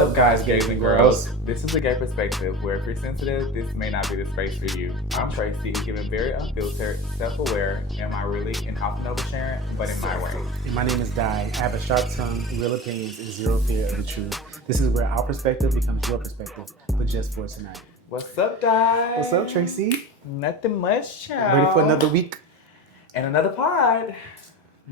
up, guys, gays and girls? This is the gay perspective, where if you're sensitive, this may not be the space for you. I'm Tracy, giving very unfiltered, self-aware, am I really, and often oversharing, but in my way. And my name is Di. I have a sharp tongue, real opinions, and zero fear of the truth. This is where our perspective becomes your perspective, but just for tonight. What's up, Di? What's up, Tracy? Nothing much, child. Ready for another week? And another pod.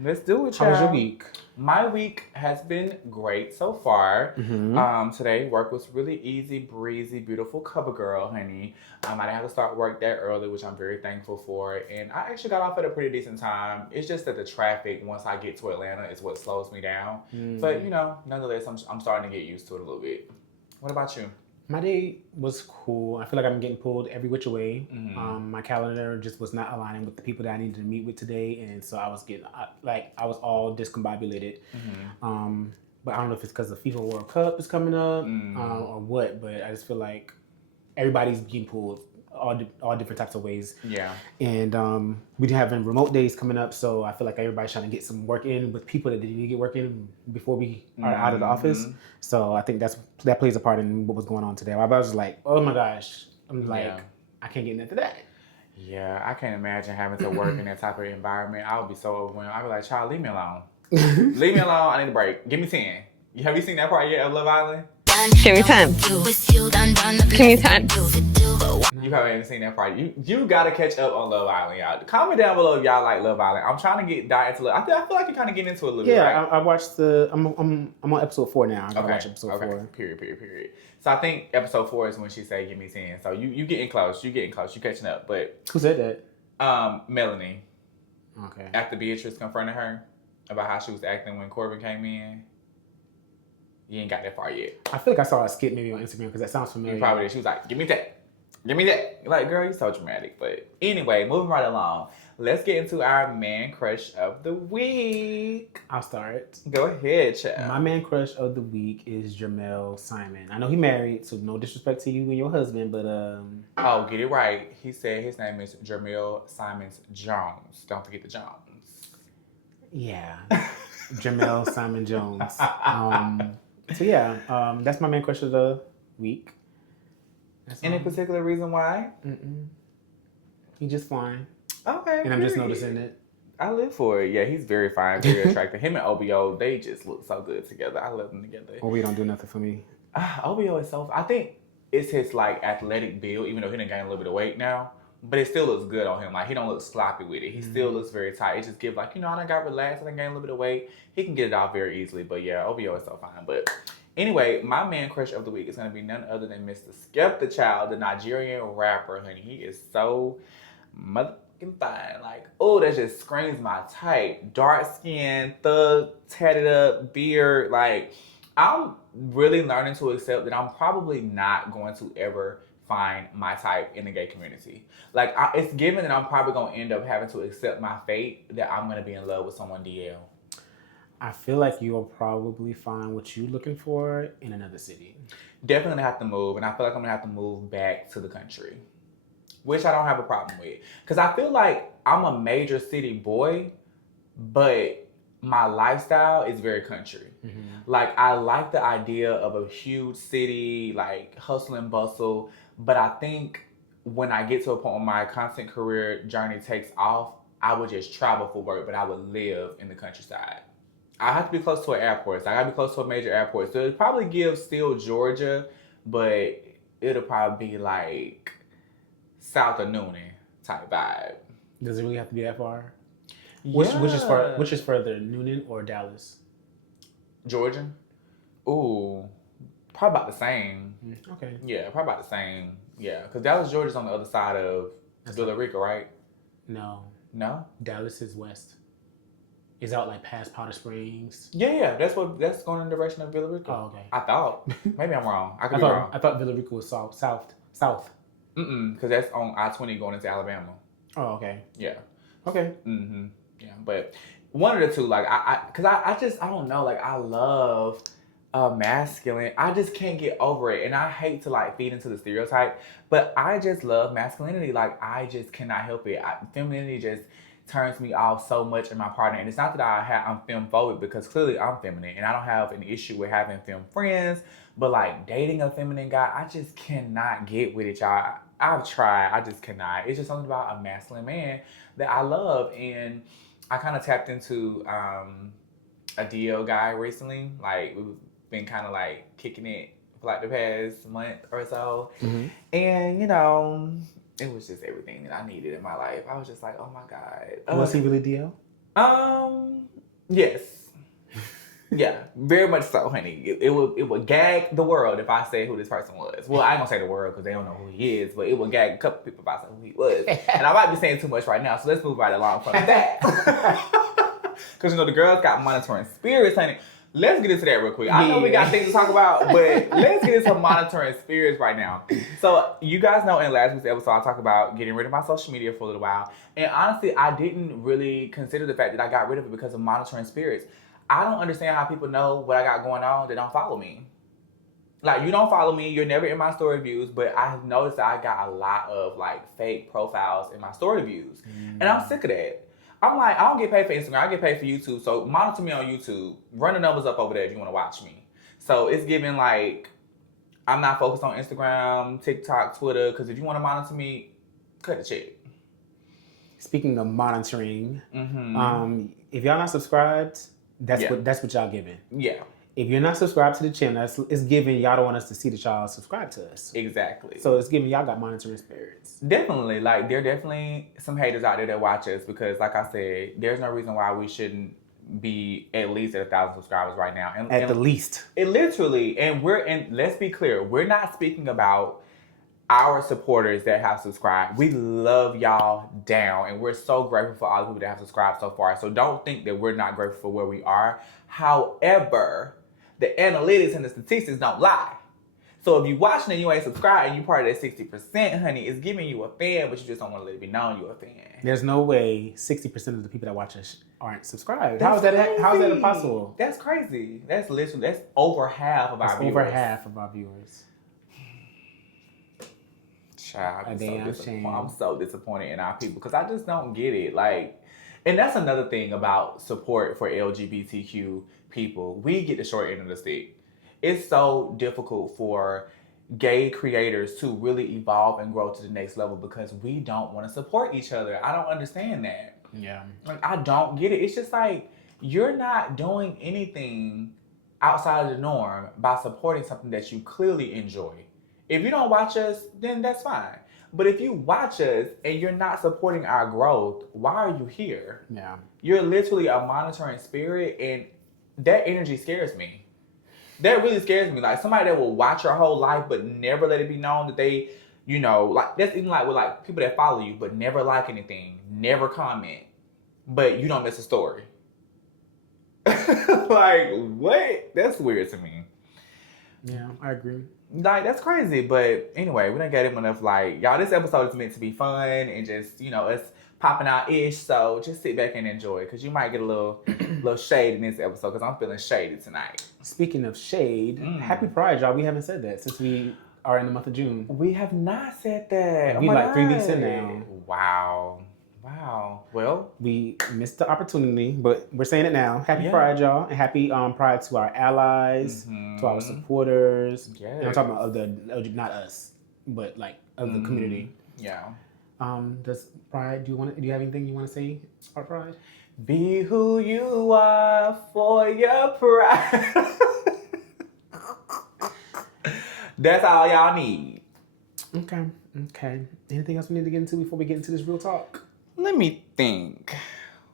Let's do it, child. How was your week? My week has been great so far. Mm-hmm. Today, work was really easy, breezy, beautiful cover girl, honey. I didn't have to start work that early, which I'm very thankful for. And I actually got off at a pretty decent time. It's just that the traffic, once I get to Atlanta, is what slows me down. But, nonetheless, I'm starting to get used to it a little bit. What about you? My day was cool. I feel like I'm getting pulled every which way. Mm-hmm. My calendar just was not aligning with the people that I needed to meet with today, and so I was I was all discombobulated. Mm-hmm. But I don't know if it's because the FIFA World Cup is coming up or what. But I just feel like everybody's being pulled all different types of ways. Yeah. And we having remote days coming up, so I feel like everybody's trying to get some work in with people that didn't get work in before we are out of the office. So I think that plays a part in what was going on today. I was like, oh my gosh, I can't get into that. Yeah, I can't imagine having to work in that type of environment. I would be so overwhelmed. I'd be like, child, leave me alone. Leave me alone. I need a break. Give me 10. Have you seen that part yet of Love Island? Give me 10. Give me 10. You probably haven't seen that part. You gotta catch up on Love Island, y'all. Comment down below if y'all like Love Island. I'm trying to die into Love. I feel like you're kind of getting into it a little bit. Yeah, right? I watched I'm on episode 4 now. I gotta watch episode 4. Period. So I think episode 4 is when she say, "Give me 10." So you getting close. You catching up. But who said that? Melanie. Okay. After Beatrice confronted her about how she was acting when Corbin came in. You ain't got that far yet. I feel like I saw a skit maybe on Instagram because that sounds familiar. You probably did. She was like, give me that. Give me that. Like, girl, you're so dramatic. But anyway, moving right along. Let's get into our man crush of the week. I'll start. Go ahead, child. My man crush of the week is Jamel Simon. I know he married, so no disrespect to you and your husband, but Oh, get it right. He said his name is Jamel Simons Jones. Don't forget the Jones. Yeah. Jamel Simon Jones. So yeah, that's my man crush of the week. Any particular reason why? He's just fine. Okay. And I'm just noticing it. I live for it. Yeah, he's very fine, very attractive. Him and OBO, they just look so good together. I love them together. OBO don't do nothing for me. OBO is so. I think it's his like athletic build, even though he done gained a little bit of weight now. But it still looks good on him. Like, he don't look sloppy with it. He still looks very tight. It just gives, like, I done got relaxed. I done gained a little bit of weight. He can get it off very easily. But, yeah, OBO is so fine. But, anyway, my man crush of the week is going to be none other than Mr. Skep the Child, the Nigerian rapper, honey. He is so motherfucking fine. Like, oh, that just screams my type. Dark skin, thug, tatted up, beard. Like, I'm really learning to accept that I'm probably not going to ever find my type in the gay community. Like, it's given that I'm probably going to end up having to accept my fate that I'm going to be in love with someone DL. I feel like you'll probably find what you're looking for in another city. Definitely going to have to move, and I feel like I'm going to have to move back to the country, which I don't have a problem with. Because I feel like I'm a major city boy, but my lifestyle is very country. Like, I like the idea of a huge city, like hustle and bustle. But I think when I get to a point where my content career journey takes off, I would just travel for work, but I would live in the countryside. I have to be close to an airport. So I got to be close to a major airport. So it'd probably give still Georgia, but it'll probably be like south of Noonan type vibe. Does it really have to be that far? Yeah. Which is further, Noonan or Dallas? Georgia? Ooh, probably about the same. Okay. Yeah, probably about the same. Yeah, because Dallas, Georgia's on the other side of Villa Rica, right? No. No? Dallas is west. It's out like past Powder Springs. Yeah, that's going in the direction of Villa Rica. Oh, okay. I thought. Maybe I'm wrong. I could be wrong. I thought Villa Rica was south. Because that's on I-20 going into Alabama. Oh, okay. Yeah. Okay. Yeah, but one of the two, like, I don't know, like, I love masculine. I just can't get over it. And I hate to, like, feed into the stereotype, but I just love masculinity. Like, I just cannot help it. Femininity just turns me off so much in my partner. And it's not that I'm femme-phobic, because clearly I'm feminine and I don't have an issue with having femme friends, but like dating a feminine guy, I just cannot get with it, y'all. I've tried, I just cannot. It's just something about a masculine man that I love. And I kind of tapped into a DL guy recently. Like, we've been kind of like kicking it for like the past month or so. And, you know, it was just everything that I needed in my life. I was just like, oh my God. Was he really DL? Yes. Yeah, very much so, honey. It would gag the world if I say who this person was. Well, I ain't gonna say the world because they don't know who he is, but it would gag a couple people if I say who he was. And I might be saying too much right now, so let's move right along from that. Because, you know, the girls got monitoring spirits, honey. Let's get into that real quick. I know we got things to talk about, but let's get into monitoring spirits right now. So, you guys know in last week's episode, I talked about getting rid of my social media for a little while. And honestly, I didn't really consider the fact that I got rid of it because of monitoring spirits. I don't understand how people know what I got going on that don't follow me. Like, you don't follow me, you're never in my story views, but I noticed that I got a lot of like fake profiles in my story views. And I'm sick of that. I'm like, I don't get paid for Instagram, I get paid for YouTube. So monitor me on YouTube. Run the numbers up over there if you want to watch me. So it's giving like, I'm not focused on Instagram, TikTok, Twitter, because if you want to monitor me, cut the check. Speaking of monitoring, if y'all not subscribed, that's what y'all giving. Yeah. If you're not subscribed to the channel, it's giving y'all don't want us to see that y'all subscribe to us. Exactly. So it's giving y'all got monitoring spirits. Definitely. Like, there are definitely some haters out there that watch us because, like I said, there's no reason why we shouldn't be at least at 1,000 subscribers right now. At the least. It literally, and let's be clear, we're not speaking about our supporters that have subscribed. We love y'all down, and we're so grateful for all the people that have subscribed so far. So don't think that we're not grateful for where we are. However, the analytics and the statistics don't lie. So if you watching and you ain't subscribed and you part of that 60%, honey, it's giving you a fan, but you just don't want to let it be known you're a fan. There's no way 60% of the people that watch us aren't subscribed. How is that impossible? That's crazy. That's over half of our viewers. Over half of our viewers. Child, I'm so disappointed in our people because I just don't get it. Like, and that's another thing about support for LGBTQ people. We get the short end of the stick. It's so difficult for gay creators to really evolve and grow to the next level because we don't want to support each other. I don't understand that. Yeah. Like, I don't get it. It's just like, you're not doing anything outside of the norm by supporting something that you clearly enjoy. If you don't watch us, then that's fine. But if you watch us and you're not supporting our growth, why are you here? Yeah. You're literally a monitoring spirit, and that energy scares me. That really scares me. Like, somebody that will watch your whole life but never let it be known that they, you know, like, that's even like with like people that follow you but never like anything, never comment, but you don't miss a story. Like, what? That's weird to me. Yeah, I agree. Like, that's crazy. But anyway, we done got him enough. Like, y'all, this episode is meant to be fun and just, you know, us popping out ish. So just sit back and enjoy, because you might get a little shade in this episode, because I'm feeling shady tonight. Speaking of shade, Happy Pride, y'all. We haven't said that since we are in the month of June. We have not said that. We like 3 weeks in now. Wow. Well, we missed the opportunity, but we're saying it now. Happy Pride, y'all, and happy Pride to our allies, to our supporters. Yeah, I'm talking about of the not us, but like of the community. Yeah. Does Pride? Do you have anything you want to say about Pride? Be who you are for your pride. That's all y'all need. Okay. Anything else we need to get into before we get into this real talk? Let me think.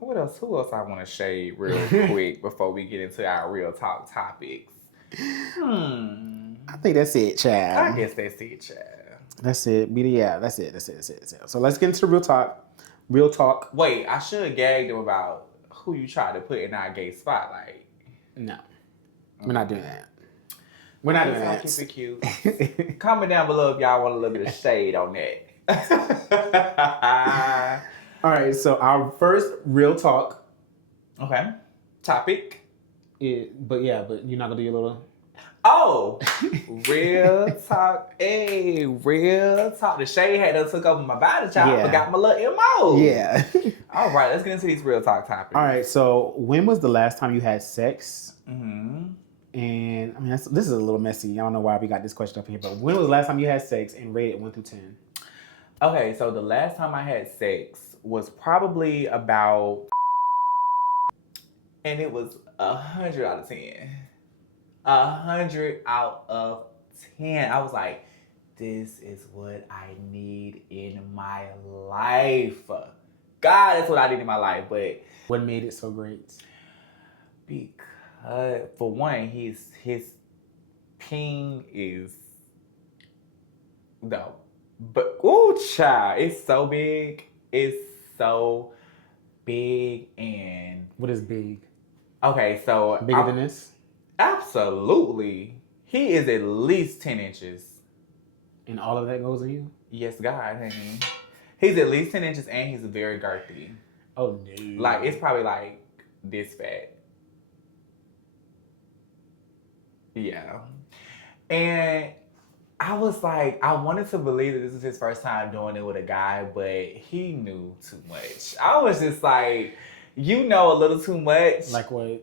Who else I want to shade real quick before we get into our real talk topics? I think that's it, Chad. I guess that's it, Chad. That's it. That's it. So let's get into real talk. Real talk. Wait, I should have gagged them about who you tried to put in our gay spotlight. No. We're not doing that. We're not doing that. Keep it cute. Comment down below if y'all want a little bit of shade on that. All right, so our first real talk. Okay. Topic. But you're not gonna do your little. Oh, real talk. Hey, real talk. The shade had done took over my body, child. Yeah. Forgot my little MO. Yeah. All right, let's get into these real talk topics. All right. So, when was the last time you had sex? Mm-hmm. And I mean, this is a little messy. I don't know why we got this question up here, but when was the last time you had sex and rated 1 through 10? Okay, so the last time I had sex was probably about, and it was 100 out of 10. 100 out of 10. I was like, this is what I need in my life. God, that's what I need in my life. But What made it so great? because, for one, his ping is no. But ooh, child, it's so big. It's so big and What is big? okay, so Bigger than this? absolutely. He is at least 10 inches. And all of that goes in you? Yes, God, honey. He's at least 10 inches and he's very girthy. Oh no. Like, it's probably like this fat. Yeah. And I was like, I wanted to believe that this was his first time doing it with a guy, but he knew too much. I was just like, you know a little too much. Like what?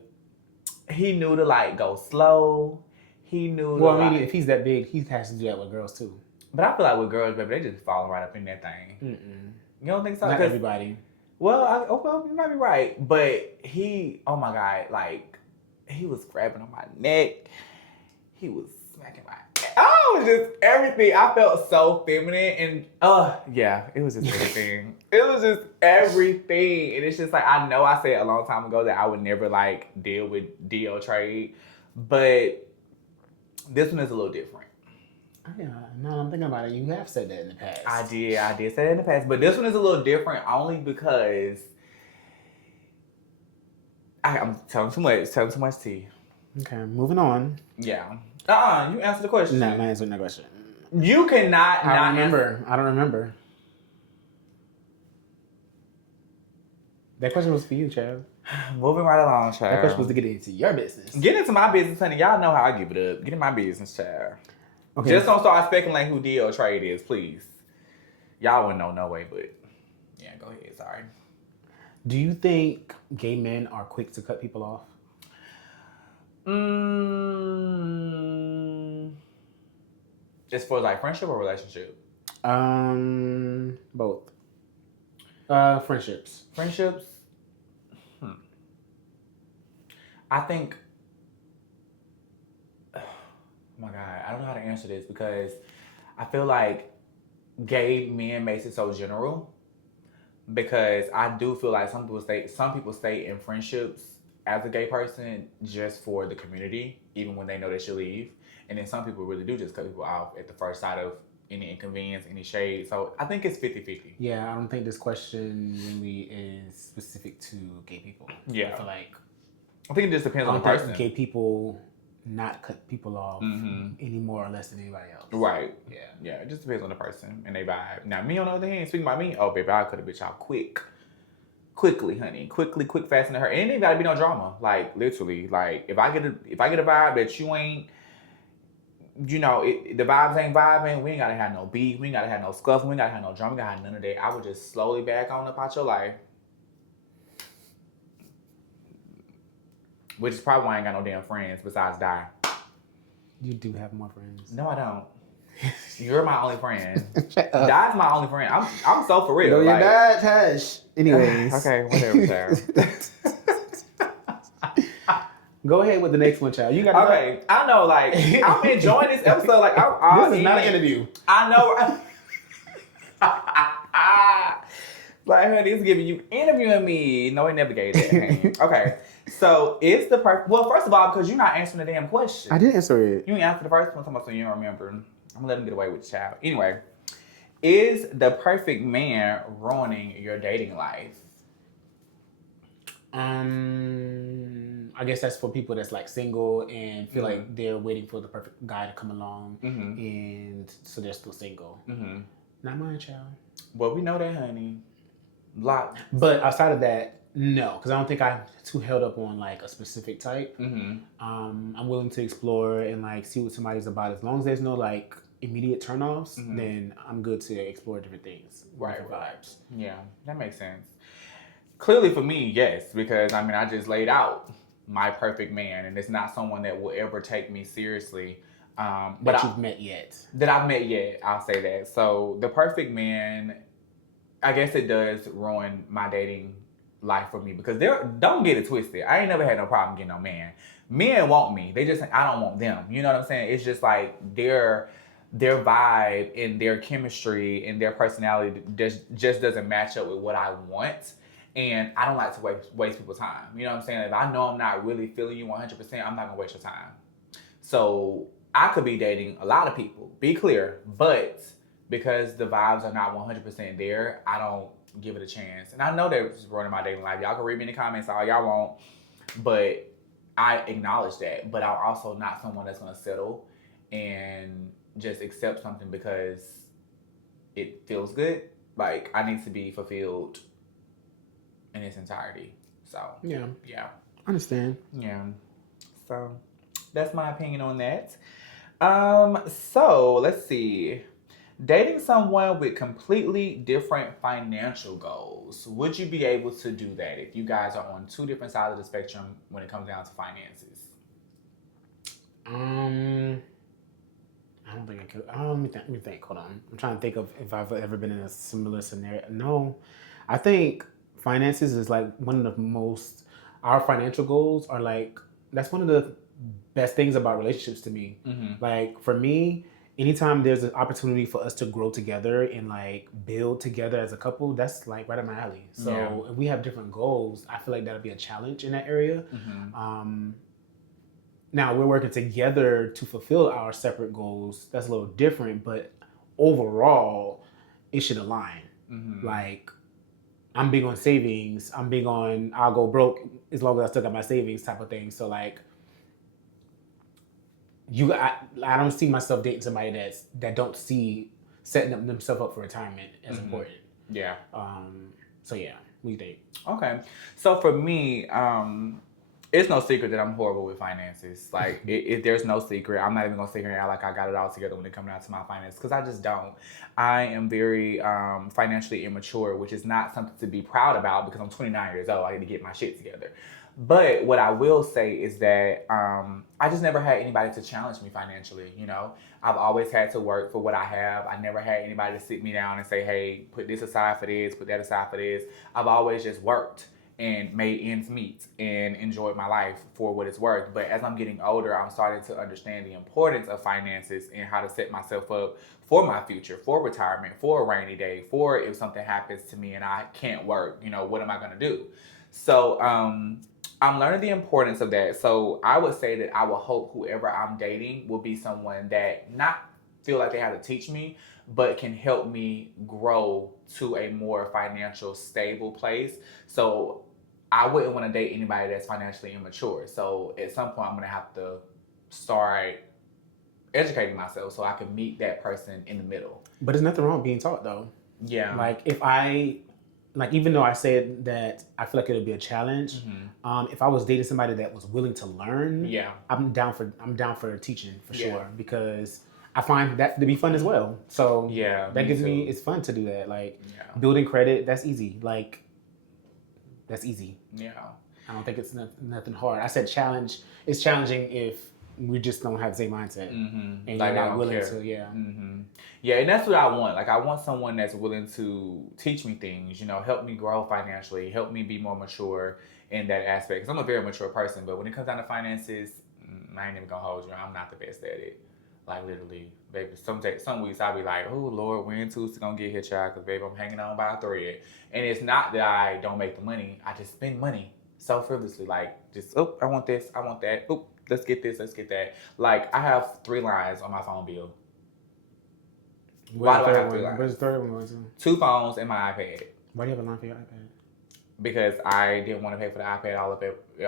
He knew to like go slow. He knew Well, to I mean, like, if he's that big, he has to do that with girls too. but I feel like with girls, baby, they just fall right up in that thing. Mm-mm. You don't think so? Not 'Cause- everybody. well, you might be right. But he, oh my God, like, he was grabbing on my neck. He was smacking my neck. Oh, it was just everything. I felt so feminine. And, yeah, it was just everything. It was just everything. And it's just like, I know I said a long time ago that I would never, like, deal with DO trade. But this one is a little different. Yeah, no, I'm thinking about it. You have said that in the past. I did say that in the past, but this one is a little different only because I'm telling too much tea. Okay, moving on. Yeah. You answer the question. No, I'm not answering that question. You cannot I not don't remember. I don't remember. That question was for you, child. Moving right along, child. That question was to get into your business. Get into my business, honey. Y'all know how I give it up. Get in my business, child. Okay. Just don't start speculating who DL Trade is, please. Y'all wouldn't know no way, but yeah, go ahead. Sorry. Do you think gay men are quick to cut people off? As far as like friendship or relationship? Both. Friendships. Friendships? I think, oh my God, I don't know how to answer this because I feel like gay men makes it so general because I do feel like some people stay in friendships as a gay person just for the community, even when they know they should leave. And then some people really do just cut people off at the first sight of any inconvenience, any shade. So I think it's 50-50. Yeah, I don't think this question really is specific to gay people. Yeah. I feel like I think it just depends on the I don't person. think gay people not cut people off any more or less than anybody else. Right. Yeah. Yeah, it just depends on the person and they vibe. Now, me on the other hand, speaking about me, oh, baby, I'll cut a bitch out quickly, honey. Quick, fast, and hurt. And it ain't gotta be no drama. Like, literally. Like, if I get a vibe that you ain't, you know, the vibes ain't vibing, we ain't gotta have no beef, we ain't gotta have no scuffle, we ain't gotta have no drama, we ain't gotta have none of that. I would just slowly back on up out your life. Which is probably why I ain't got no damn friends besides Die. You do have more friends. No, I don't. You're my only friend. Die's my only friend. I'm so for real. No, you're like, not. Hush. Anyways. Okay, whatever, child. Go ahead with the next one, child. You got Okay, I know, like, I'm enjoying this episode. Like, this is not an interview. I know. Like, honey, it's giving you interviewing me. No, it never gave that. Honey. Okay, so it's the perfect. Well, first of all, because you're not answering the damn question. I did answer it. You ain't answered the first one, so you don't remember. I'm gonna let him get away with the child. Anyway, is the perfect man ruining your dating life? I guess that's for people that's like single and feel like they're waiting for the perfect guy to come along, and so they're still single. Not mine, child. Well, we know that, honey. But outside of that, No, because I don't think I'm too held up on like a specific type. Mm-hmm. I'm willing to explore and like see what somebody's about. As long as there's no like immediate turnoffs, then I'm good to explore different things, different vibes. Yeah, that makes sense. Clearly for me, yes, because I mean, I just laid out my perfect man, and it's not someone that will ever take me seriously. That you've met yet. That I've met yet, I'll say that. So the perfect man, I guess it does ruin my dating life for me because don't get it twisted. I ain't never had no problem getting no man. Men want me. They just I don't want them. You know what I'm saying? It's just like their vibe and their chemistry and their personality just doesn't match up with what I want. And I don't like to waste people's time. You know what I'm saying? If I know I'm not really feeling you 100%, I'm not gonna waste your time. So I could be dating a lot of people. Be clear, but because the vibes are not 100% there, I don't give it a chance. And I know they're just ruining my dating life. Y'all can read me in the comments all y'all want, but I acknowledge that. But I'm also not someone that's gonna settle and just accept something because it feels good. Like I need to be fulfilled in its entirety. So yeah, I understand. Yeah. So that's my opinion on that. So let's see. Dating someone with completely different financial goals. Would you be able to do that if you guys are on two different sides of the spectrum when it comes down to finances? I don't think I could. Let me think. Hold on. I'm trying to think of if I've ever been in a similar scenario. No, I think finances is like one of the most. Our financial goals are like that's one of the best things about relationships to me. Like for me, anytime there's an opportunity for us to grow together and like build together as a couple, that's like right up my alley. So if we have different goals, I feel like that'll be a challenge in that area. Now we're working together to fulfill our separate goals. That's a little different, but overall, it should align. Like I'm big on savings. I'm big on I'll go broke as long as I still got my savings type of thing. So like I don't see myself dating somebody that don't see setting up themselves up for retirement as important. Yeah. So yeah, what do you think? Okay. So for me, it's no secret that I'm horrible with finances. Like, there's no secret. I'm not even gonna sit here and act like I got it all together when it comes down to my finances, because I just don't. I am very financially immature, which is not something to be proud about because I'm 29 years old. I need to get my shit together. But what I will say is that I just never had anybody to challenge me financially. You know, I've always had to work for what I have. I never had anybody to sit me down and say, "Hey, put this aside for this, put that aside for this." I've always just worked and made ends meet and enjoyed my life for what it's worth. But as I'm getting older, I'm starting to understand the importance of finances and how to set myself up for my future, for retirement, for a rainy day, for if something happens to me and I can't work, you know, what am I going to do? So I'm learning the importance of that. So I would say that I will hope whoever I'm dating will be someone that not feel like they have to teach me, but can help me grow to a more financial stable place. So I wouldn't want to date anybody that's financially immature. So at some point I'm going to have to start educating myself so I can meet that person in the middle. But there's nothing wrong with being taught though. Yeah. Like even though I said that I feel like it'll be a challenge, if I was dating somebody that was willing to learn, I'm down for teaching for sure, because I find that to be fun as well. So that gives me it's fun to do that. Like building credit, that's easy. Like that's easy. Yeah. I don't think it's nothing hard. I said challenge. It's challenging if we just don't have the same mindset and like you're not willing to. Yeah, and that's what I want. Like I want someone that's willing to teach me things, you know, help me grow financially, help me be more mature in that aspect. Because I'm a very mature person, but when it comes down to finances, I ain't even gonna hold you. I'm not the best at it. Like literally, baby. Some weeks I'll be like, "Oh Lord, when Tuesday gonna get here, child?" Because baby, I'm hanging on by a thread. And it's not that I don't make the money. I just spend money so frivolously. Like just I want this, I want that. Let's get this, let's get that. Like I have 3 lines on my phone bill. Why do I have 3 lines? Where's the third one going to? 2 phones and my iPad. Why do you have a line for your iPad? Because I didn't want to pay for the iPad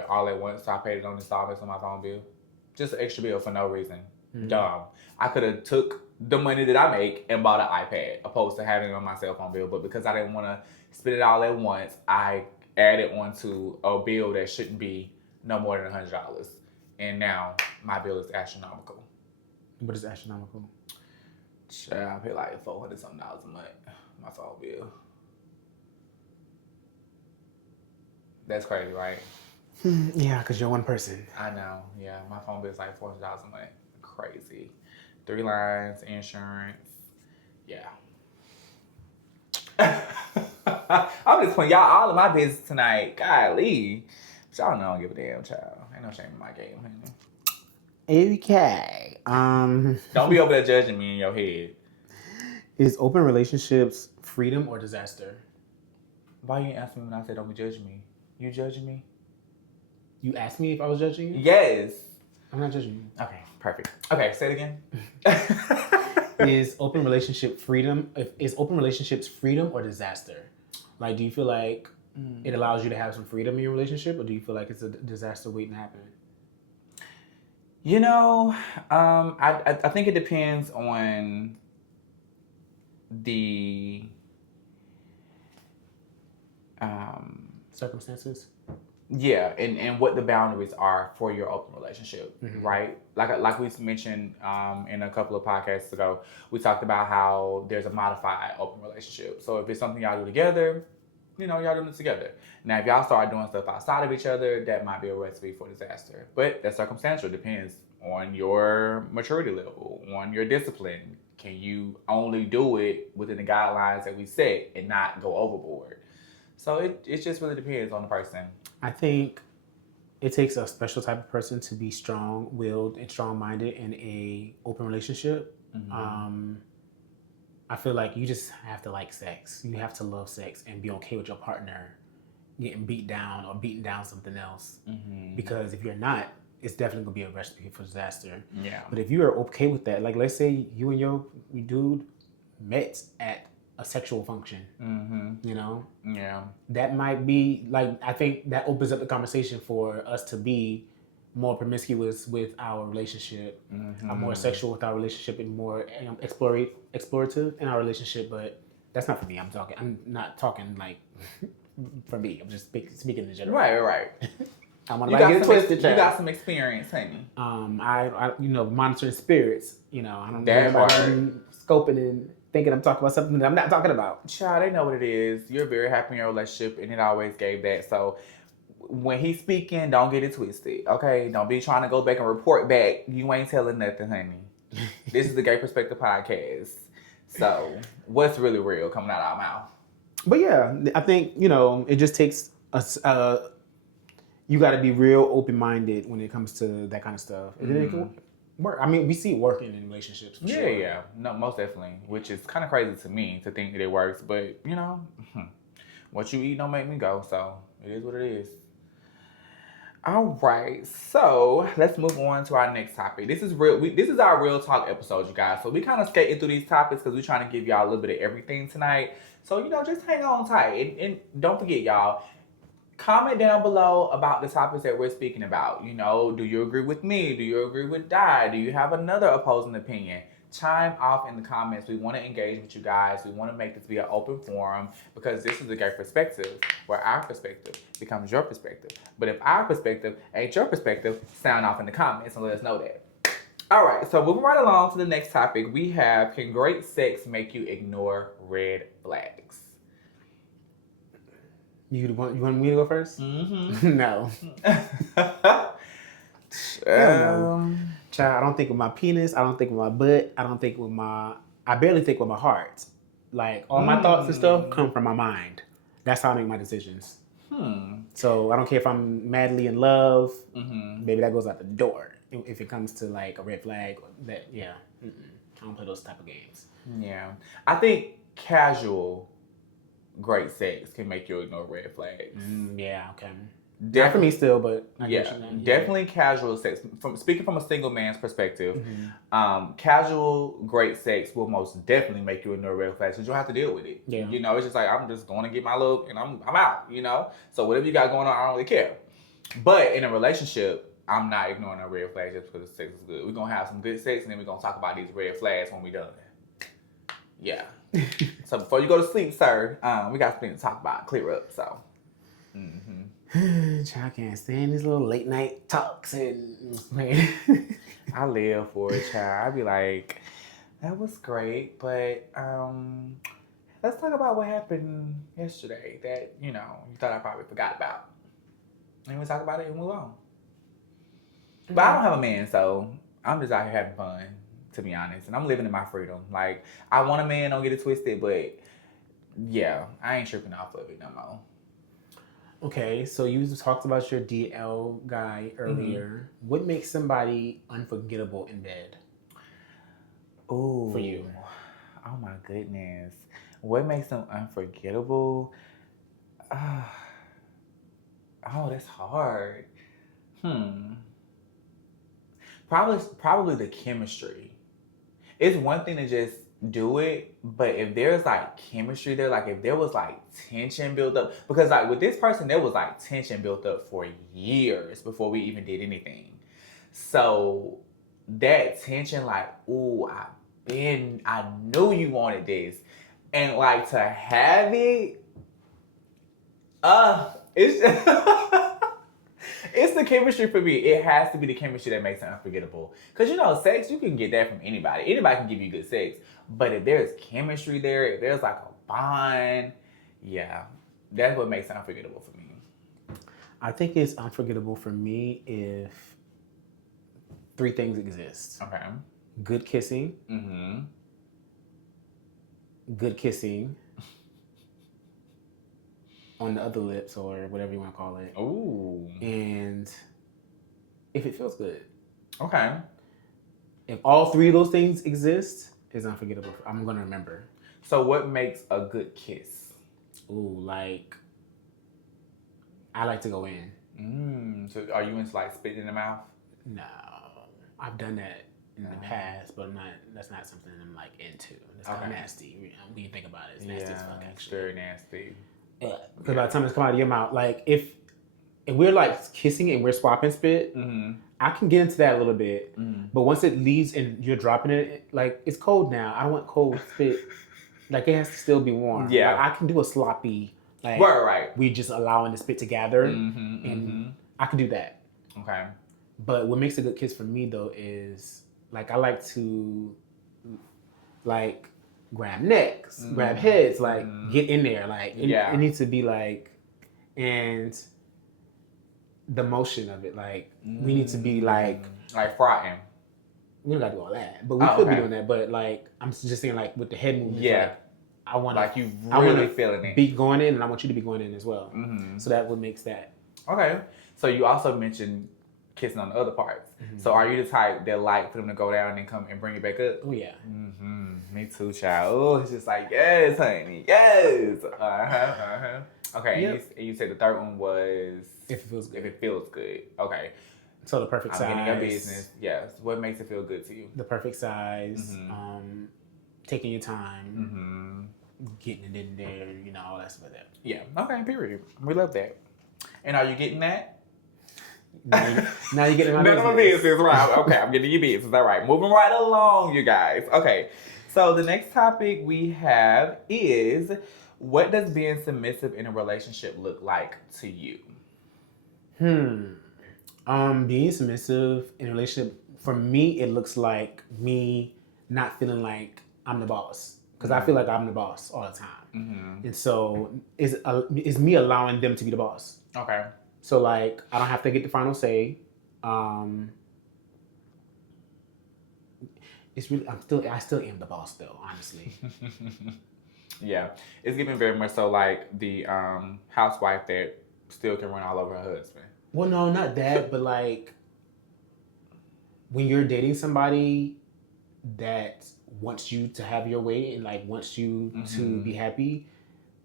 all at once, so I paid it on installments on my phone bill. Just an extra bill for no reason. Dumb. I could have took the money that I make and bought an iPad opposed to having it on my cell phone bill. But because I didn't want to spend it all at once, I added onto a bill that shouldn't be no more than $100. And now my bill is astronomical. What is astronomical? I pay like $400 something a month. My phone bill. That's crazy, right? Yeah, because you're one person. I know. Yeah, my phone bill is like $400 a month. Crazy. 3 lines, insurance. Yeah. I'm just putting y'all all of my business tonight. Golly. But y'all know I don't give a damn, child. Ain't no shame in my game, honey. Okay. Don't be over there judging me in your head. Is open relationships freedom or disaster? Why you ask me when I said don't be judging me? You judging me? You asked me if I was judging you? Yes. I'm not judging you. Okay, perfect. Okay, say it again. Is open relationship freedom? Is open relationships freedom or disaster? Like, do you feel like it allows you to have some freedom in your relationship, or do you feel like it's a disaster waiting to happen? You know, I think it depends on the circumstances. Yeah, and what the boundaries are for your open relationship, right? Like we mentioned in a couple of podcasts ago, we talked about how there's a modified open relationship. So if it's something y'all do together, you know, y'all doing it together. Now, if y'all start doing stuff outside of each other, that might be a recipe for disaster. But that's circumstantial. It depends on your maturity level, on your discipline. Can you only do it within the guidelines that we set and not go overboard? So it just really depends on the person. I think it takes a special type of person to be strong-willed and strong-minded in a open relationship. I feel like you just have to like sex. You have to love sex and be okay with your partner getting beat down or beating down something else. Because if you're not, it's definitely gonna be a recipe for disaster. Yeah. But if you are okay with that, like let's say you and your dude met at a sexual function, you know? Yeah. That might be, like, I think that opens up the conversation for us to be more promiscuous with our relationship, more sexual with our relationship, and more explorative in our relationship. But that's not for me. I'm not talking like for me. I'm just speaking in general. Right. I want to get it twisted. You got some experience, honey. I monitoring spirits. You know, I don't That know about scoping and thinking I'm talking about something that I'm not talking about. Child, they know what it is. You're very happy in your relationship, and it always gave that. So when he's speaking, don't get it twisted, okay? Don't be trying to go back and report back. You ain't telling nothing, honey. This is the Gay Perspective Podcast. So what's really real coming out of our mouth? But yeah, I think, it just takes you got to be real open-minded when it comes to that kind of stuff. And then it can work. I mean, we see it working in relationships. For sure. Yeah. No, most definitely. Which is kind of crazy to me to think that it works. But, what you eat don't make me go. So it is what it is. All right. So let's move on to our next topic. This is real. This is our real talk episode, you guys. So we kind of skating through these topics because we're trying to give y'all a little bit of everything tonight. So, just hang on tight. And don't forget, y'all. Comment down below about the topics that we're speaking about. Do you agree with me? Do you agree with Di? Do you have another opposing opinion? Chime off in the comments. We want to engage with you guys. We want to make this be an open forum because this is the gay perspective where our perspective becomes your perspective. But if our perspective ain't your perspective, sound off in the comments and let us know that. All right, so moving right along to the next topic, we have, can great sex make you ignore red flags? You want me to go first? No. Child, I don't think with my penis. I don't think with my butt. I barely think with my heart. Like, all my thoughts and stuff come from my mind. That's how I make my decisions. So I don't care if I'm madly in love. Maybe that goes out the door. If it comes to like a red flag, I don't play those type of games. Yeah. I think casual great sex can make you ignore red flags. Yeah, okay. Not for me still, but I get you now. Definitely casual sex. Speaking from a single man's perspective, casual great sex will most definitely make you ignore red flags because you don't have to deal with it. Yeah. It's just like, I'm just going to get my look and I'm out, So whatever you got going on, I don't really care. But in a relationship, I'm not ignoring a red flag just because the sex is good. We're going to have some good sex and then we're going to talk about these red flags when we're done. Yeah. So before you go to sleep, sir, we got something to talk about, clear up, so. Child can't stand these little late night talks and I live for it, child. I'd be like, that was great, but let's talk about what happened yesterday that, you thought I probably forgot about. And we talk about it and move on. But I don't have a man, so I'm just out here having fun, to be honest. And I'm living in my freedom. Like, I want a man, don't get it twisted, but yeah, I ain't tripping off of it no more. Okay, so you talked about your DL guy earlier. What makes somebody unforgettable in bed? Ooh. For you. Oh my goodness. What makes them unforgettable? Oh, that's hard. Probably the chemistry. It's one thing to just do it, but if there's like chemistry there, like if there was like tension built up, because like with this person, there was like tension built up for years before we even did anything. So that tension, like, ooh, I knew you wanted this. And like to have it, it's it's the chemistry for me. It has to be the chemistry that makes it unforgettable. Because, sex, you can get that from anybody. Anybody can give you good sex. But if there's chemistry there, if there's like a bond, yeah, that's what makes it unforgettable for me. I think it's unforgettable for me if 3 things exist. Okay. Good kissing. Mm-hmm. Good kissing. On the other lips or whatever you want to call it. Ooh. And if it feels good. Okay. If all 3 of those things exist, it's unforgettable. I'm going to remember. So what makes a good kiss? Ooh, like, I like to go in. So are you into like spitting in the mouth? No. I've done that in the past, but that's not something I'm like into. It's kind of nasty. When you think about it, it's nasty as fuck, actually. It's very nasty. Because by the time it's coming out of your mouth, like if we're like kissing and we're swapping spit, I can get into that a little bit. But once it leaves and you're dropping it, like it's cold now. I don't want cold spit. Like it has to still be warm. Yeah, like, I can do a sloppy. Like right. We just allowing the spit to gather, and I can do that. Okay. But what makes a good kiss for me though is like I like to like grab necks, grab heads, like get in there. Like it needs to be like, and the motion of it, like we need to be like frying. We don't gotta do all that, but we could be doing that. But like I'm just saying, like with the head movement, like, I want like you really feeling it. Be going in, and I want you to be going in as well. So that what makes that. Okay, so you also mentioned kissing on the other parts. So are you the type that like for them to go down and then come and bring it back up? Oh yeah. Me too, child. Oh, it's just like yes, honey, yes. Okay, and you said the third one was if it feels good. If it feels good. Okay. So the perfect size. I'm getting your business. Yes. What makes it feel good to you? The perfect size. Taking your time. Getting it in there. All that stuff like that. Yeah. Okay. Period. We love that. And are you getting that? Now you're getting my business. My business, right? Okay, I'm getting your business. All right, moving right along, you guys. Okay, so the next topic we have is, what does being submissive in a relationship look like to you? Being submissive in a relationship, for me, it looks like me not feeling like I'm the boss. Because I feel like I'm the boss all the time. And so it's me allowing them to be the boss. Okay. So like I don't have to get the final say. It's really I still am the boss though, honestly. Yeah. It's giving very much so like the housewife that still can run all over her husband. Well, no, not that, but like when you're dating somebody that wants you to have your way and like wants you to be happy,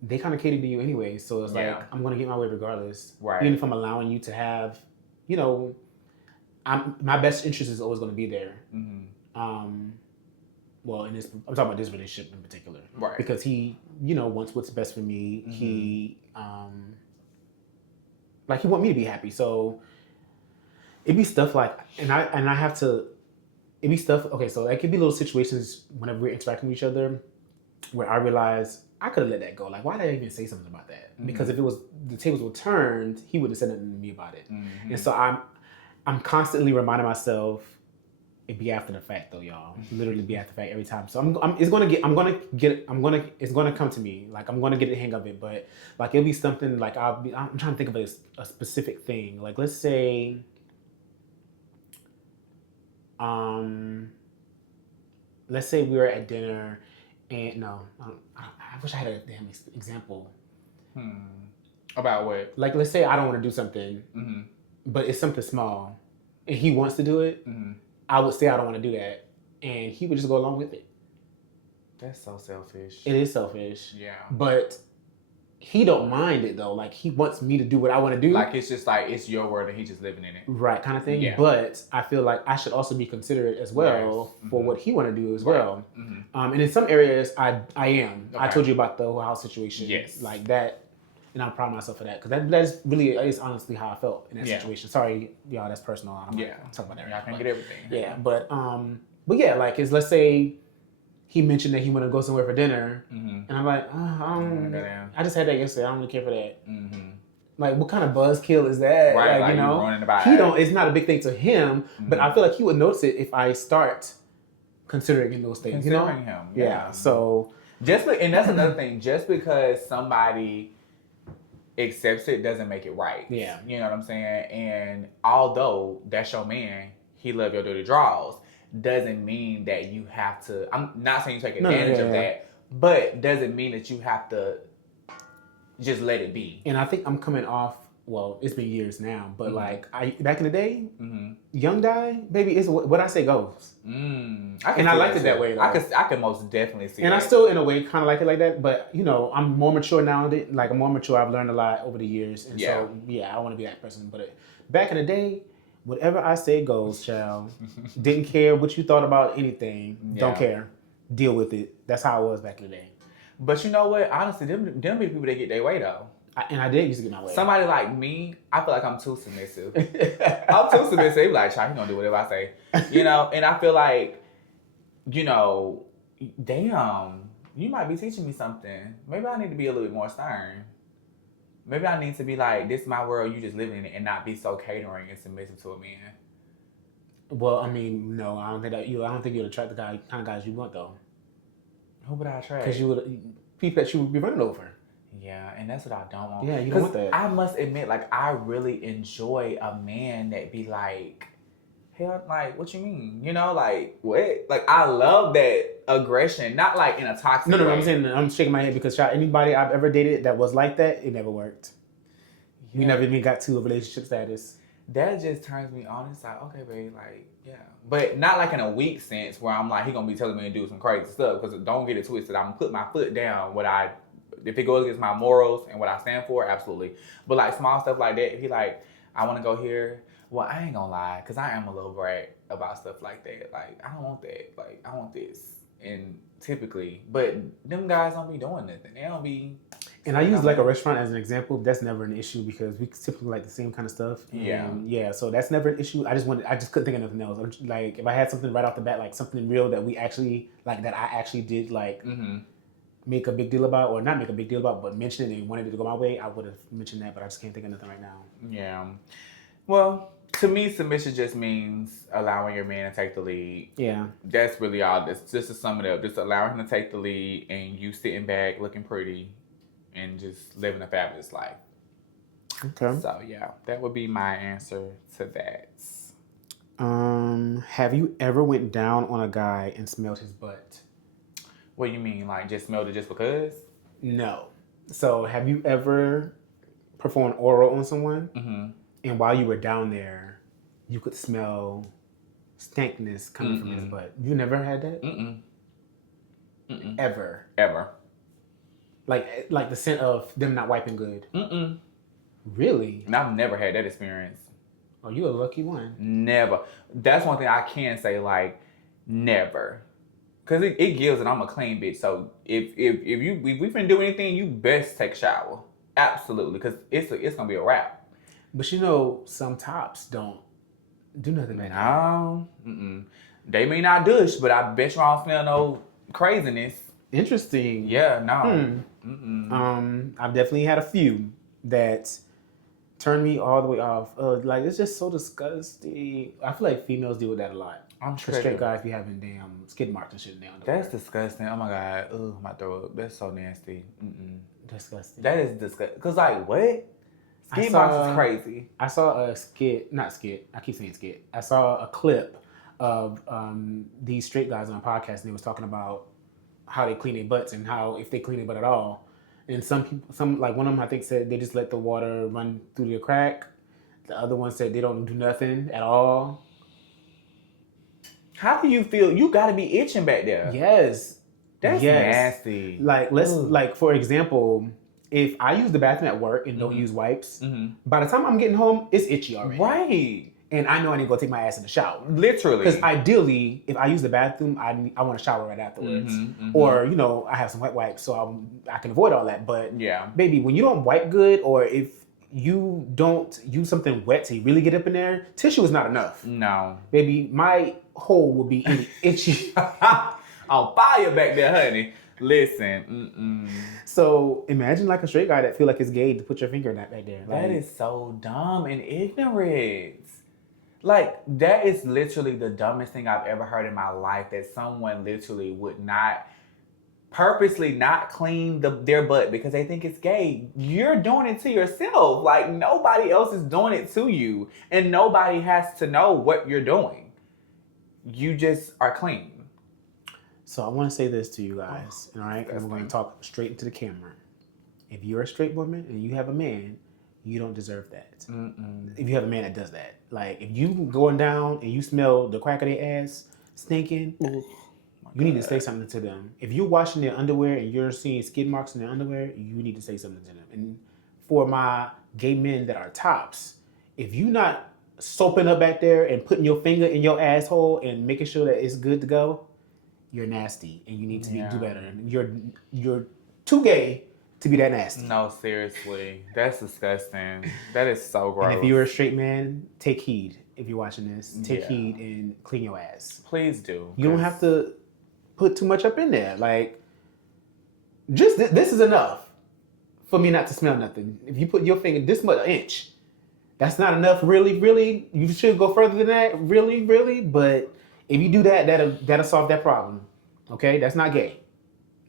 they kind of cater to you anyway. So it's like, I'm going to get my way regardless. Right. Even if I'm allowing you to have, my best interest is always going to be there. Well, I'm talking about this relationship in particular. Right. Because he, wants what's best for me. He, he want me to be happy. So it'd be stuff like, it'd be stuff, okay, so it could be little situations whenever we're interacting with each other where I realize I could have let that go. Like, why did I even say something about that? Because if it was the tables were turned, he would have said nothing to me about it. And so I'm constantly reminding myself, it be after the fact though, y'all. Literally be after the fact every time. So it's gonna come to me. Like I'm gonna get the hang of it. But like it'll be something like I'm trying to think of a specific thing. Like let's say, we were at dinner, and no, I wish I had a damn example. About what? Like let's say I don't want to do something, but it's something small, and he wants to do it. I would say I don't want to do that, and he would just go along with it. That's so selfish. It is selfish. Yeah. But he don't mind it though. Like he wants me to do what I want to do. Like it's just like it's your word and he's just living in it. Right, kind of thing. Yeah. But I feel like I should also be considerate as well for what he want to do as well. And in some areas, I am. Okay. I told you about the whole house situation. Yes. Like that. And I'm proud of myself for that because that is honestly how I felt in that situation. Sorry, y'all, that's personal. I'm not talking about that. Y'all can't get everything. Yeah, but yeah, like let's say he mentioned that he want to go somewhere for dinner, and I'm like, I just had that yesterday. I don't really care for that. Like, what kind of buzzkill is that? Right, like you know, he don't. It's not a big thing to him, but I feel like he would notice it if I start considering those things. Considering him, yeah. So and that's another thing. Just because somebody accepts it doesn't make it right. Yeah. You know what I'm saying? And although that's your man, he love your dirty draws, doesn't mean that you have to, I'm not saying you take advantage of that, but doesn't mean that you have to just let it be. And I think I'm coming off, well, it's been years now, but like back in the day, young guy, baby, it's what I say goes. I liked it that way. Though. I could most definitely see. And that. I still, in a way, kind of like it like that. But you know, I'm more mature now. Like I'm more mature. I've learned a lot over the years, and so I want to be that person. But back in the day, whatever I say goes, child. Didn't care what you thought about anything. Don't care. Deal with it. That's how it was back in the day. But you know what? Honestly, them be people that get their way though. I did used to get my way. Somebody like me, I feel like I'm too submissive. I'm too submissive. They be like, "Child, he gonna do whatever I say," you know. And I feel like, you know, damn, you might be teaching me something. Maybe I need to be a little bit more stern. Maybe I need to be like, "This is my world. You just living in it," and not be so catering and submissive to a man. Well, I mean, no, I don't think that I don't think you'd attract the kind of guys you want though. Who would I attract? Because you would people that you would be running over. Yeah, and that's what I don't want. Yeah, you don't want that. I must admit, like, I really enjoy a man that be like, hell, like, what you mean? You know, like, what? Like, I love that aggression. Not like in a toxic way. No, I'm saying, I'm shaking my head because anybody I've ever dated that was like that, it never worked. Yeah. We never even got to a relationship status. That just turns me on. It's like, okay, babe, like, yeah. But not like in a weak sense where I'm like, he gonna be telling me to do some crazy stuff. Because don't get it twisted. I'm gonna put my foot down if it goes against my morals and what I stand for, absolutely. But like small stuff like that, if he like, I want to go here. Well, I ain't gonna lie, because I am a little brat about stuff like that. Like, I don't want that. Like, I want this. And typically, but them guys don't be doing nothing. They don't be. And I use like a restaurant as an example. That's never an issue because we typically like the same kind of stuff. Yeah. So that's never an issue. I just couldn't think of nothing else. Like if I had something right off the bat, like something real that we actually like that I actually did like. Make a big deal about, or not make a big deal about, but mention it and wanted it to go my way, I would have mentioned that, but I just can't think of nothing right now. Yeah. Well, to me, submission just means allowing your man to take the lead. Yeah. That's really all. Just to sum it up, just allowing him to take the lead and you sitting back looking pretty and just living a fabulous life. Okay. So, yeah, that would be my answer to that. Have you ever went down on a guy and smelled his butt? What do you mean? Like, just smelled it just because? No. So, have you ever performed oral on someone? And while you were down there, you could smell stankness coming from his butt? You never had that? Ever? Like the scent of them not wiping good? Really? And I've never had that experience. Oh, you a lucky one. Never. That's one thing I can say, like, never. Because it gives, and I'm a clean bitch. So if we finna do anything, you best take a shower. Absolutely. Because it's going to be a wrap. But you know, some tops don't do nothing like that. No. They may not douche, but I bet you I don't smell no craziness. Interesting. Yeah, no. I've definitely had a few that turned me all the way off. Like, it's just so disgusting. I feel like females deal with that a lot. I'm For sure. straight guys be having damn skid marks and shit in their underwear. That's disgusting. Oh my god. Ugh, my throat. That's so nasty. Disgusting. That is disgusting. Cause like what? Skid saw- marks is crazy. I saw a skit, not skit. I keep saying skit. I saw a clip of these straight guys on a podcast, and they was talking about how they clean their butts and how if they clean their butt at all. And some people, like one of them, I think said they just let the water run through the crack. The other one said they don't do nothing at all. How do you feel? You gotta be itching back there. Yes, That's nasty. Like like for example, if I use the bathroom at work and don't use wipes, by the time I'm getting home, it's itchy already. Right. And I know I need to go take my ass in the shower. Literally. Because ideally, if I use the bathroom, I want to shower right afterwards. Or, you know, I have some wet wipes so I can avoid all that. But, yeah, baby, when you don't wipe good or if you don't use something wet to really get up in there, tissue is not enough. No. Baby, my hole will be itchy. On fire back there, honey. Listen. So imagine like a straight guy that feel like it's gay to put your finger in that right there. Like, that is so dumb and ignorant. Like, that is literally the dumbest thing I've ever heard in my life, that someone literally would not purposely not clean their butt because they think it's gay. You're doing it to yourself. Like, nobody else is doing it to you. And nobody has to know what you're doing. You just are clean. So I want to say this to you guys, all right? And we're going to talk straight into the camera. If you're a straight woman and you have a man, you don't deserve that. If you have a man that does that. Like, if you going down and you smell the crack of their ass stinking, you need to say something to them. If you're washing their underwear and you're seeing skid marks in their underwear, you need to say something to them. And for my gay men that are tops, if you're not soaping up back there and putting your finger in your asshole and making sure that it's good to go, you're nasty and you need to do better. And you're too gay to be that nasty. No, seriously. That's disgusting. That is so gross. And if you're a straight man, take heed. If you're watching this, take heed and clean your ass. Please do. You don't have to put too much up in there. Like, just this is enough for me not to smell nothing. If you put your finger this much, an inch, that's not enough. Really, you should go further than that. Really. But if you do that, that'll solve that problem. Okay, that's not gay.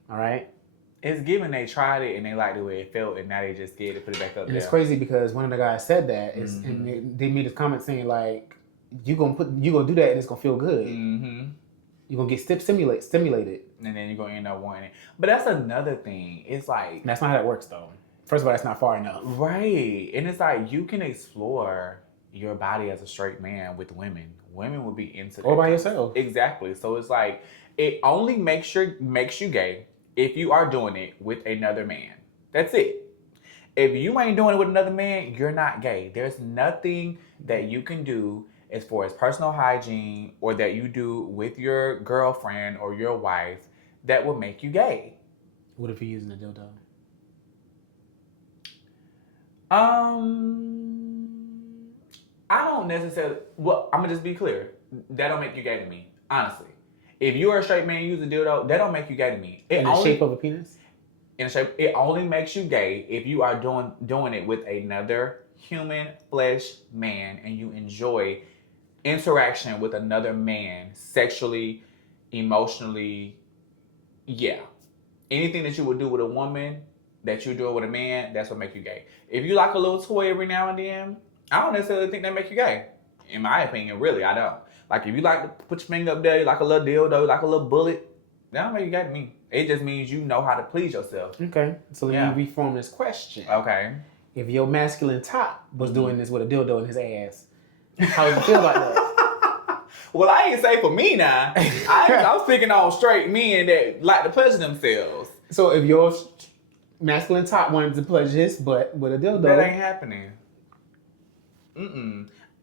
All right. It's given they tried it and they liked the way it felt and now they just scared to put it back up And there. it's crazy because one of the guys said that and they made a comment saying like, you gonna do that and it's gonna feel good. You're gonna get stimulated. And then you're gonna end up wanting it. But that's another thing. It's like, That's not how that works though. First of all, that's not far enough. right. And it's like, you can explore your body as a straight man with women. Women will be into that. Or by yourself. Exactly. So it's like, it only makes you gay if you are doing it with another man. That's it. If you ain't doing it with another man, you're not gay. There's nothing that you can do as far as personal hygiene or that you do with your girlfriend or your wife that will make you gay. What if you're using a dildo? I don't necessarily, well, I'm gonna just be clear. That don't make you gay to me, honestly. If you're a straight man using a dildo, that don't make you gay to me. In the shape of a penis? In a shape, it only makes you gay if you are doing it with another human flesh man and you enjoy interaction with another man sexually, emotionally, yeah. Anything that you would do with a woman that you do with a man, that's what makes you gay. If you like a little toy every now and then, I don't necessarily think that makes you gay. In my opinion, really, I don't. Like, if you like to put your finger up there, you like a little dildo, you like a little bullet, that don't make you gay to me. It just means you know how to please yourself. Okay. So let me reform this question. Okay. If your masculine top was doing this with a dildo in his ass, how would you feel about that? Well, I ain't say for me now. I'm speaking on straight men that like to pleasure themselves. So if your masculine top wanted to pleasure his butt with a dildo, That ain't happening.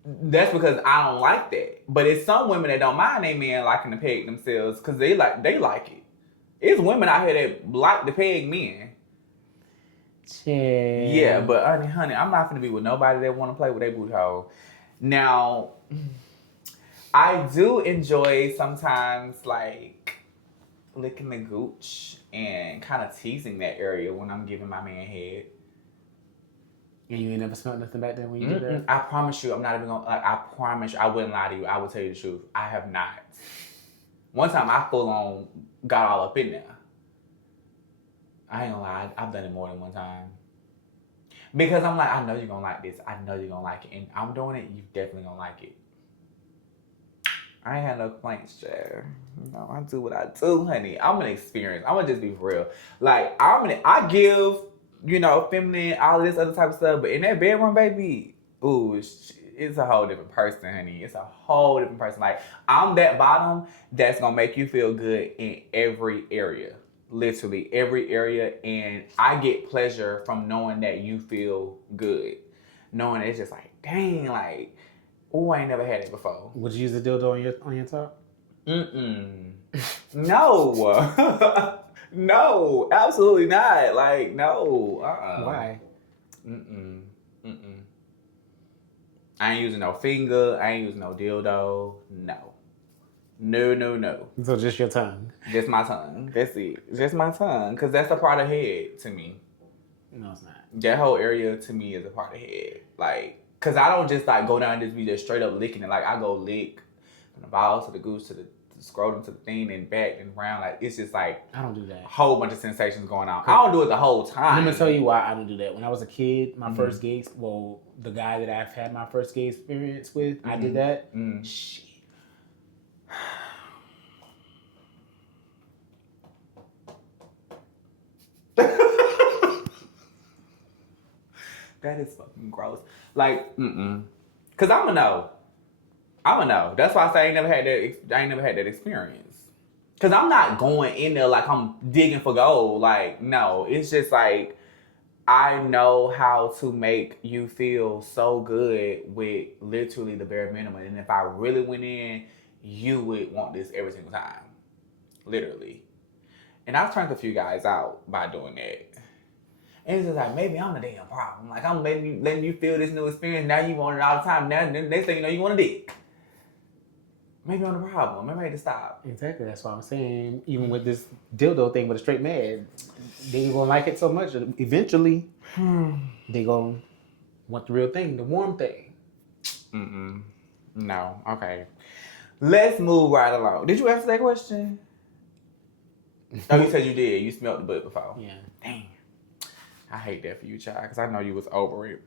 That's because I don't like that. But it's some women that don't mind they men liking to peg themselves because they like it. It's women out here that like to peg men. Yeah, but honey, I'm not gonna be with nobody that want to play with their boot hole. Now, I do enjoy sometimes like licking the gooch and kind of teasing that area when I'm giving my man head. And you ain't never smelled nothing back then when you did that? I promise you, I'm not even gonna, like, I promise you, I wouldn't lie to you. I will tell you the truth. I have not. One time I full on got all up in there. I ain't gonna lie, I've done it more than one time. Because I'm like, I know you're gonna like this. I know you're gonna like it. And I'm doing it, you definitely gonna like it. I ain't had no complaints, Chad. No, I do what I do, honey. I'm an experience. I'm gonna just be for real. Like, I give, you know, feminine, all this other type of stuff, but in that bedroom, baby, ooh, it's a whole different person, honey. It's a whole different person. Like, I'm that bottom that's gonna make you feel good in every area. Literally every area. And I get pleasure from knowing that you feel good. Knowing it's just like, dang, like, oh, I ain't never had it before. Would you use a dildo on your top? No. No, absolutely not. Like, no. Why? I ain't using no finger. I ain't using no dildo. No. No. So just your tongue? Just my tongue. That's it. Just my tongue. Because that's a part of head to me. No, it's not. That whole area to me is a part of head. Like, because I don't just like go down and just be just straight up licking it. Like, I go lick from the balls to the goose to the scrotum to the thing and back and round. Like, it's just like I don't do that. A whole bunch of sensations going on. I don't do it the whole time. I'm gonna tell you why I don't do that. When I was a kid, my first gay, well, the guy that I've had my first gay experience with, I did that. Shit. That is fucking gross. Like, Cause I'ma know. That's why I say I ain't never had that experience. Cause I'm not going in there like I'm digging for gold. Like, no, it's just like I know how to make you feel so good with literally the bare minimum. And if I really went in, you would want this every single time. Literally. And I've turned a few guys out by doing that. And it's just like, maybe I'm the damn problem. Like, I'm letting you feel this new experience. Now you want it all the time. Now, next thing you know, you want a dick. Maybe I'm the problem. Maybe I need to stop. Exactly. That's what I'm saying. Even with this dildo thing with a straight man, they gonna like it so much. Eventually, they gonna want the real thing, the warm thing. No. Okay. Let's move right along. Did you answer that question? Oh, you said you did. You smelled the butt before. Yeah. Dang. I hate that for you, child, because I know you was over it.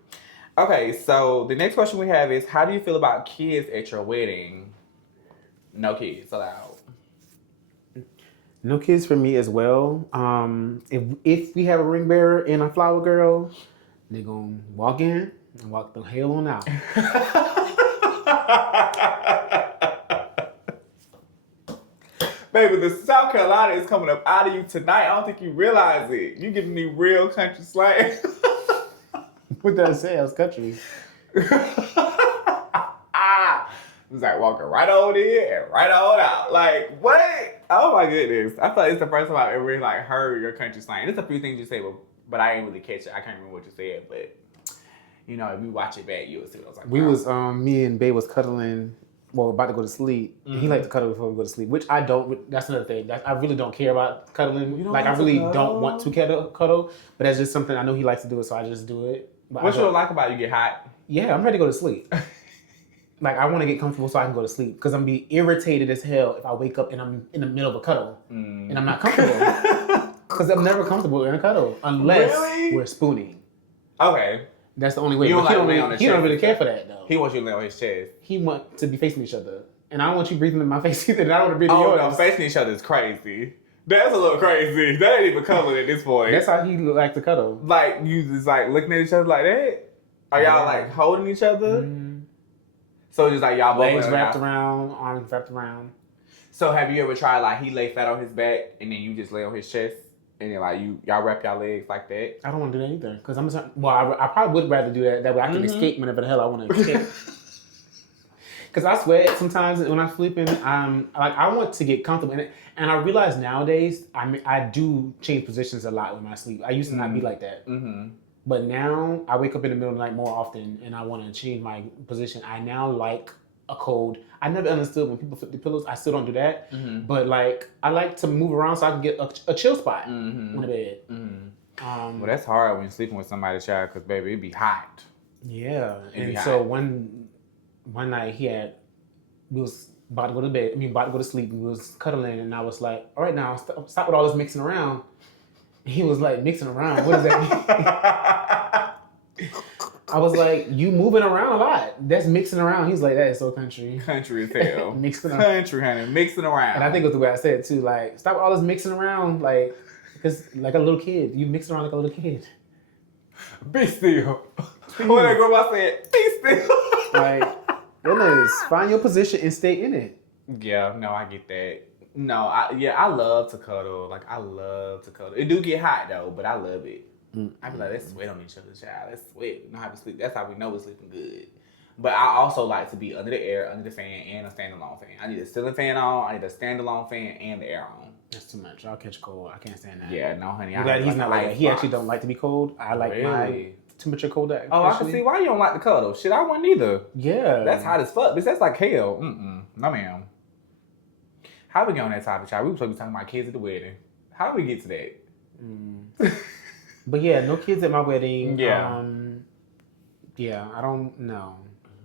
Okay, so the next question we have is, how do you feel about kids at your wedding? No kids allowed. No kids for me as well. If we have a ring bearer and a flower girl, they're gonna walk in and walk the hell on out. Baby, the South Carolina is coming up out of you tonight. I don't think you realize it. You giving me real country slang. What did I say? I was country. It's like walking right on in and right on out. Like, what? Oh my goodness. I feel like it's the first time I've ever like heard your country slang. There's a few things you say, but I ain't really catch it. I can't remember what you said, but you know, if you watch it back, you'll see what I was like. We was me and Bae was cuddling. Well, about to go to sleep. He liked to cuddle before we go to sleep, which I don't. That's another thing. I really don't care about cuddling. Like, I really don't want to cuddle, but that's just something I know he likes to do it, so I just do it. But what you don't like about it? You get hot? Yeah, I'm ready to go to sleep. Like, I want to get comfortable so I can go to sleep, because I'm be irritated as hell if I wake up and I'm in the middle of a cuddle and I'm not comfortable. Because I'm never comfortable in a cuddle unless we're spooning. Okay. That's the only way. You don't he like don't really care for that, though. He wants you to lay on his chest. He wants to be facing each other. And I don't want you breathing in my face either. And I don't want to breathe in yours. No, facing each other is crazy. That's a little crazy. That ain't even cuddling at this point. That's how he like to cuddle. Like, you just like looking at each other like that? Are y'all like holding each other? So just like y'all legs wrapped around, arms wrapped around. So have you ever tried like he lay flat on his back and then you just lay on his chest? And then like y'all wrap y'all legs like that? I don't want to do that either. Because I probably would rather do that. That way I can escape whenever the hell I want to escape. Because I sweat sometimes when I'm sleeping. I want to get comfortable. And I realize nowadays I do change positions a lot when I sleep. I used to not be like that. But now I wake up in the middle of the night more often and I want to change my position. I now like a cold. I never understood when people flip the pillows. I still don't do that. Mm-hmm. But like, I like to move around so I can get a chill spot Mm-hmm. on the bed. Mm-hmm. Well, that's hard when you're sleeping with somebody, child, because baby, it be hot. Yeah, It'd be and so hot. one night we was about to go to bed. I mean, about to go to sleep. And we was cuddling, and I was like, "All right, now stop with all this mixing around." And he was like, "Mixing around? What does that mean?" I was like, "You moving around a lot. That's mixing around." He's like, "That is so country." Country as hell. Mixing around. Country, honey. Mixing around. And I think it was the way I said it too. Like, stop with all this mixing around, like, because like a little kid, you mix around like a little kid. Be still. What that grandma said, be still. Like, goodness, find your position and stay in it. Yeah, no, I get that. No, I love to cuddle. Like, I love to cuddle. It do get hot, though, but I love it. I be like, let's sweat on each other, child. Let's sweat. We know how to sleep. That's how we know we're sleeping good. But I also like to be under the air, under the fan, and a standalone fan. I need a ceiling fan on, I need a standalone fan, and the air on. That's too much. I'll catch cold. I can't stand that. Yeah, no, honey. I'm glad he's not like that. He actually don't like to be cold. I like my temperature cold. Oh, I can see why you don't like the cuddle. Shit, I wouldn't either. Yeah. That's hot as fuck. Bitch, that's like hell. No, ma'am. How we get on that topic, child? We were supposed to be talking about kids at the wedding. How do we get to that? But yeah, no kids at my wedding. Yeah. Yeah, I don't know.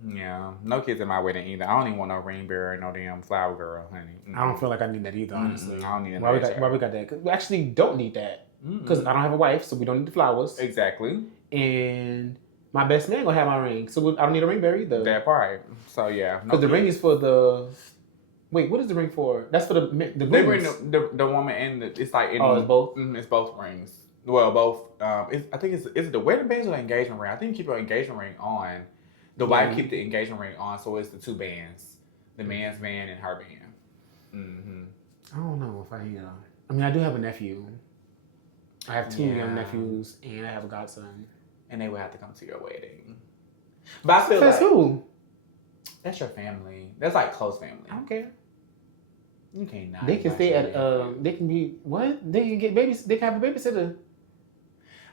Yeah, no kids at my wedding either. I don't even want no ring bearer, no damn flower girl, honey. I don't feel like I need that either, honestly. I don't need why we got that? 'Cause we actually don't need that. Because I don't have a wife, so we don't need the flowers. Exactly. And my best man gonna have my ring, so I don't need a ring bearer either. That part. So yeah. Because the ring is for the... Wait, what is the ring for? That's for the They bring the woman and it's like... it's both? It's both rings. Well, both. I think is it the wedding bands or the engagement ring? I think you keep your engagement ring on. The wife keep the engagement ring on, so it's the two bands. The man's band and her band. I don't know if I mean, I do have a nephew. I have two young nephews, and I have a godson. And they would have to come to your wedding. But I feel That's like... who? That's your family. That's like close family. I don't care. You can't not. They can stay at, they can be, what? They can get babies, they can have a babysitter.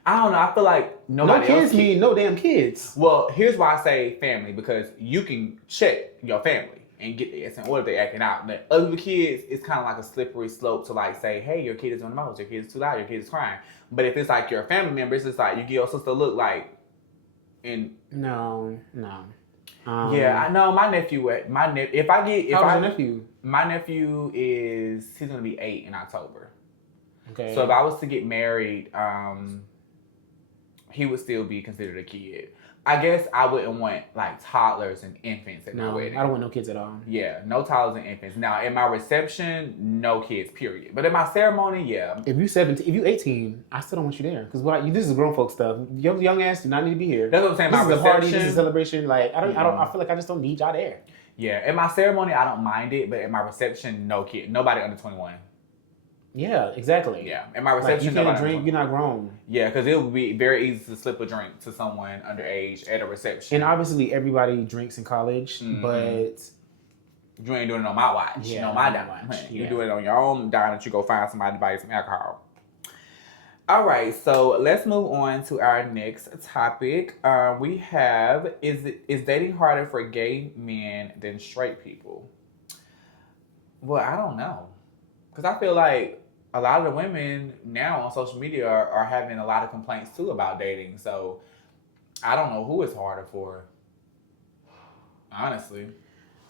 I don't know. I feel like nobody no kids else mean no damn kids. Well, here's why I say family, because you can check your family and get the in order if they're acting out. But other kids, it's kind of like a slippery slope to like say, hey, your kid is on the mouth, your kid is too loud, your kid is crying. But if it's like your family member, it's just like you give your sister a look like, and no. Yeah, I know my nephew. If I get, if How's I your nephew? My nephew he's gonna be 8 in October. Okay. So if I was to get married, he would still be considered a kid. I guess I wouldn't want like toddlers and infants at my wedding. I don't want no kids at all. Yeah, no toddlers and infants. Now at my reception, no kids, period. But at my ceremony, yeah. If you 17, if you 18, I still don't want you there because this is grown folk stuff. Your young ass do not need to be here. That's what I'm saying. This My is reception, a party. This is a celebration. Like I feel like I just don't need y'all there. Yeah, at my ceremony, I don't mind it, but at my reception, no kid, nobody under 21. Yeah, exactly. Yeah, at my reception, you can't drink. You're not grown. Yeah, because it would be very easy to slip a drink to someone underage at a reception. And obviously, everybody drinks in college, but you ain't doing it on my watch. Yeah, on my dime. You do it on your own dime that you go find somebody to buy you some alcohol. All right, so let's move on to our next topic. We have is dating harder for gay men than straight people? Well, I don't know, because I feel like a lot of the women now on social media are having a lot of complaints too about dating. So I don't know who it's harder for. Honestly.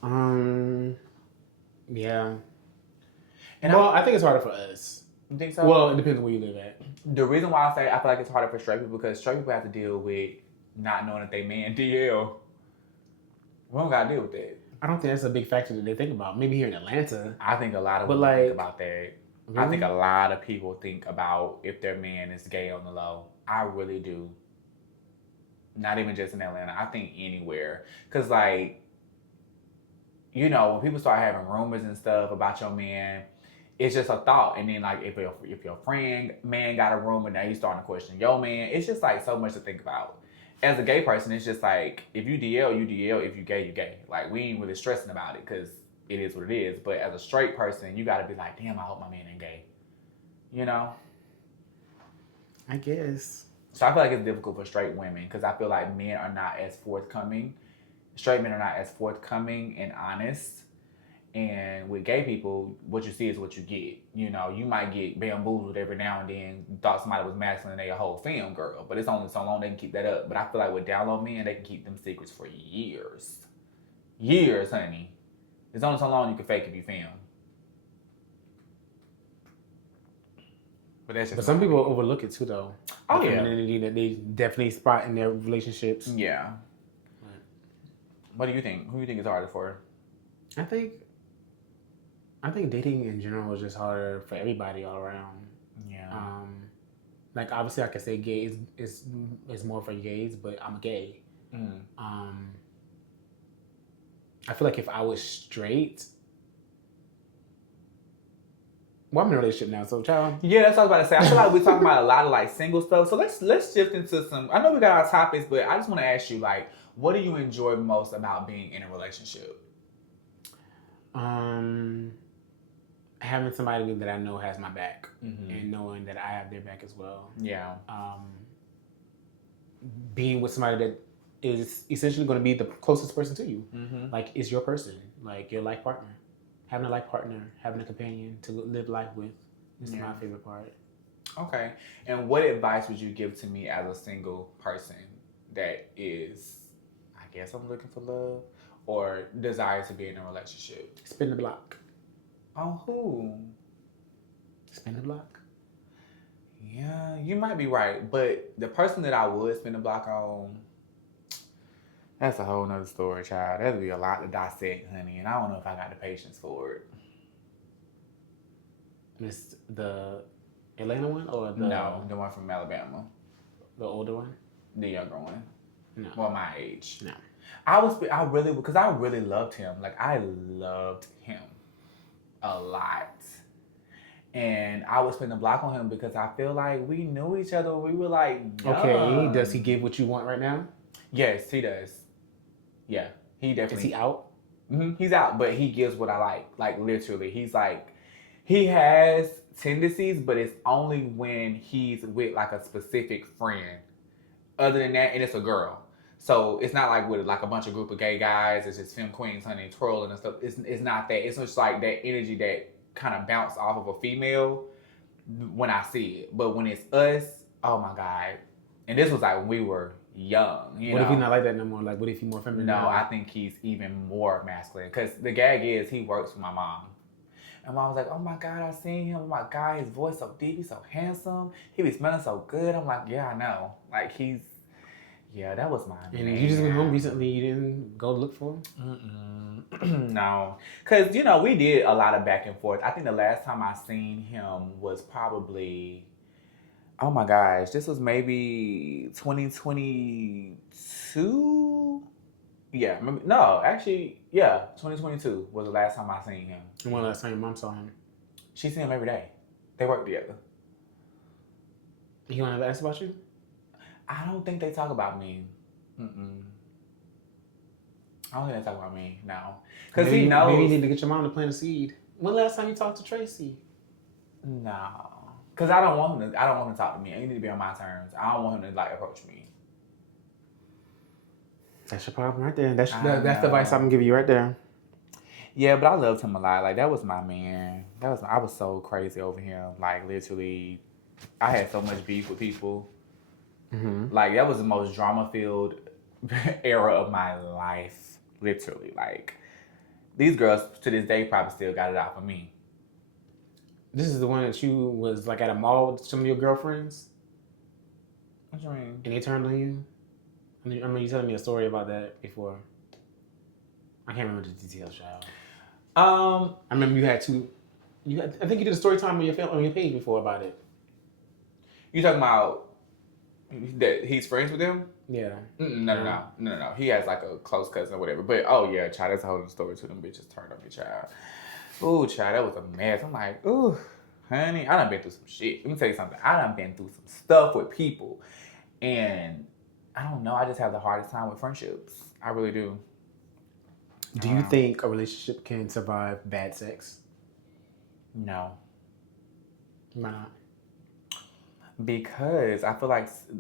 Yeah. And I think it's harder for us. You think so? Well, it depends on where you live at. The reason why I say I feel like it's harder for straight people because straight people have to deal with not knowing that they man DL. We don't gotta deal with that. I don't think that's a big factor that they think about. Maybe here in Atlanta. I think a lot of people think about that. Really? I think a lot of people think about if their man is gay on the low. I really do. Not even just in Atlanta. I think anywhere. Because, like, you know, when people start having rumors and stuff about your man, it's just a thought. And then, like, if your friend man got a rumor, now you starting to question your man. It's just, like, so much to think about. As a gay person, it's just, like, if you DL, you DL. If you gay, you gay. Like, we ain't really stressing about it because it is what it is. But as a straight person, you got to be like, damn, I hope my man ain't gay. You know? I guess. So I feel like it's difficult for straight women because I feel like men are not as forthcoming straight men are not as forthcoming and honest. And with gay people, what you see is what you get. You know, you might get bamboozled every now and then. You thought somebody was masculine, they a whole film girl. But it's only so long they can keep that up. But I feel like with down low men, they can keep them secrets for years. Years, honey. It's only so long you can fake if you film. But that's just. But some people overlook it too, though. Oh, the yeah. femininity that they definitely spot in their relationships. Yeah. What do you think? Who do you think is harder for? I think dating in general is just harder for everybody all around. Yeah. Like obviously I could say gay is more for gays, but I'm gay. I feel like if I was straight, well, I'm in a relationship now, so child. Yeah, that's what I was about to say. I feel like we're talking about a lot of like single stuff. So let's shift into some. I know we got our topics, but I just want to ask you, like, what do you enjoy most about being in a relationship? Having somebody that I know has my back, and knowing that I have their back as well. Yeah. Being with somebody that is essentially going to be the closest person to you, like is your person, like your life partner. Having a life partner, having a companion to live life with is my favorite part. Okay. And what advice would you give to me as a single person that is, I guess I'm looking for love or desire to be in a relationship? Spin the block. Oh, who? Spin the block. Yeah, you might be right. But the person that I would spin the block on, that's a whole nother story, child. That'd be a lot to dissect, honey. And I don't know if I got the patience for it. Miss the Atlanta one or the No, the one from Alabama. the older one? The younger one. No. Well, my age. No. Because I really loved him. Like, I loved him a lot. And I would spin the block on him because I feel like we knew each other. We were like, young. Okay, does he give what you want right now? Yes, he does. Yeah, he definitely. Is he out? He's out, but he gives what I like. Like, literally. He's like, he has tendencies, but it's only when he's with like a specific friend. Other than that, and it's a girl. So it's not like with like a bunch of group of gay guys. It's just femme queens, honey, twirling and stuff. It's not that. It's just like that energy that kind of bounce off of a female when I see it. But when it's us, oh my God. And this was like when we were young. What if he's not like that no more? Like, what if he's more feminine? No, now? I think he's even more masculine. Because the gag is he works for my mom. And mom was like, oh my God, I seen him. Oh my God, his voice so deep. He's so handsome. He be smelling so good. I'm like, yeah, I know. Like, yeah, that was mine. And you just went home recently. You didn't go look for him? No. Because, we did a lot of back and forth. I think the last time I seen him was probably, oh my gosh, this was maybe 2022? Yeah. No, actually, yeah, 2022 was the last time I seen him. And when last time your mom saw him? She seen him every day. They work together. He want to ask about you? I don't think they talk about me. I don't think they talk about me, no. Because he knows. Maybe you need to get your mom to plant a seed. When last time you talked to Tracy? No. Because I don't want him to talk to me. He need to be on my terms. I don't want him to, like, approach me. That's your problem right there. That's the advice I'm going to give you right there. Yeah, but I loved him a lot. Like, that was my man. I was so crazy over him. Like, literally, I had so much beef with people. Like, that was the most drama-filled era of my life. Literally. Like, these girls, to this day, probably still got it out for me. This is the one that you was, like, at a mall with some of your girlfriends? What you mean? And they turned on you? I mean, you telling me a story about that before. I can't remember the details, child. I remember you had two. I think you did a story time on your page before about it. You talking about that he's friends with them? Yeah. No. He has like a close cousin or whatever. But oh yeah, child, that's a whole story to them bitches turned on your child. Ooh, child, that was a mess. I'm like, ooh, honey, I done been through some shit. Let me tell you something. I done been through some stuff with people, and I don't know. I just have the hardest time with friendships. I really do. Do you think a relationship can survive bad sex? No. Why not? Because I feel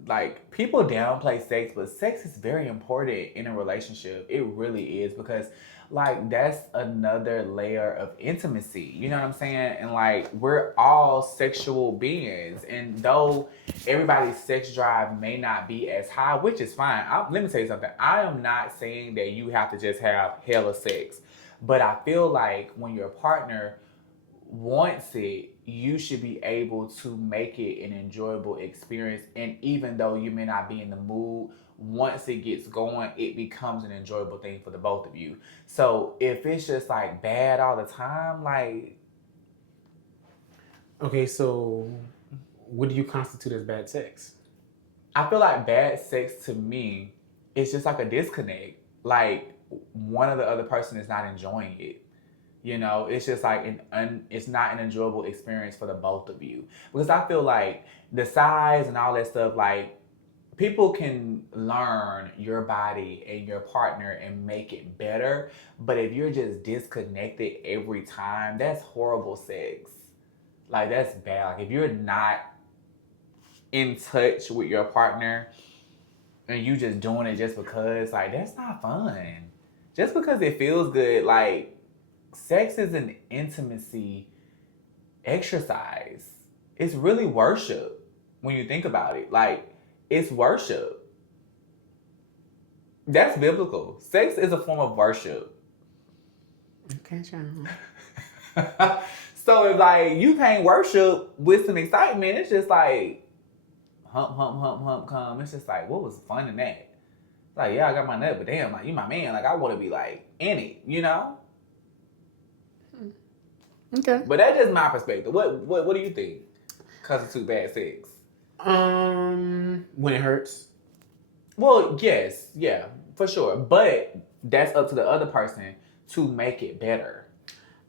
like people downplay sex, but sex is very important in a relationship. It really is because like that's another layer of intimacy. You know what I'm saying? And like we're all sexual beings, and though everybody's sex drive may not be as high, which is fine. Let me tell you something. I am not saying that you have to just have hella sex, but I feel like when your partner wants it, you should be able to make it an enjoyable experience. And even though you may not be in the mood, once it gets going, it becomes an enjoyable thing for the both of you. So if it's just like bad all the time, like Okay, so what do you constitute as bad sex? I feel like bad sex to me, it's just like a disconnect. Like one of the other person is not enjoying it. You know, it's just like it's not an enjoyable experience for the both of you. Because I feel like the size and all that stuff, like people can learn your body and your partner and make it better. But if you're just disconnected every time, that's horrible sex. Like that's bad. Like if you're not in touch with your partner and you just doing it just because, like that's not fun. Just because it feels good, like sex is an intimacy exercise. It's really worship when you think about it. Like, it's worship. That's biblical. Sex is a form of worship. Okay, child. So if like you can't worship with some excitement, it's just like hump, hump, hump, hump, come. It's just like, what was fun in that? Like, yeah, I got my nut, but damn, like you my man. Like I want to be like in it, you know? Okay. But that's just my perspective. What do you think constitutes bad sex? When it hurts. Well, yes, yeah, for sure. But that's up to the other person to make it better.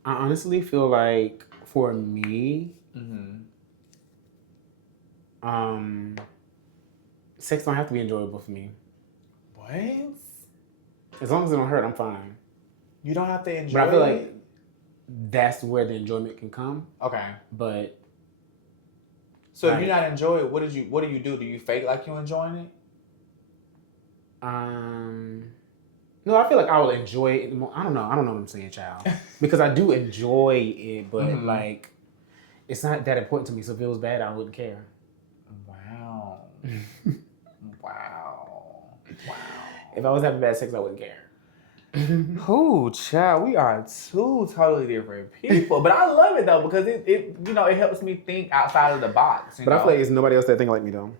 I honestly feel like for me, sex don't have to be enjoyable for me. What? As long as it don't hurt, I'm fine. You don't have to enjoy But I feel it? like that's where the enjoyment can come. Okay. But so like, if you're not enjoying it, what do you do? Do you fake like you're enjoying it? No, I feel like I will enjoy it more. I don't know what I'm saying, child. Because I do enjoy it, but like it's not that important to me. So if it was bad, I wouldn't care. Wow. Wow. If I was having bad sex, I wouldn't care. Ooh, child, we are two totally different people. But I love it though because it helps me think outside of the box. But I feel like it's nobody else that think like me though.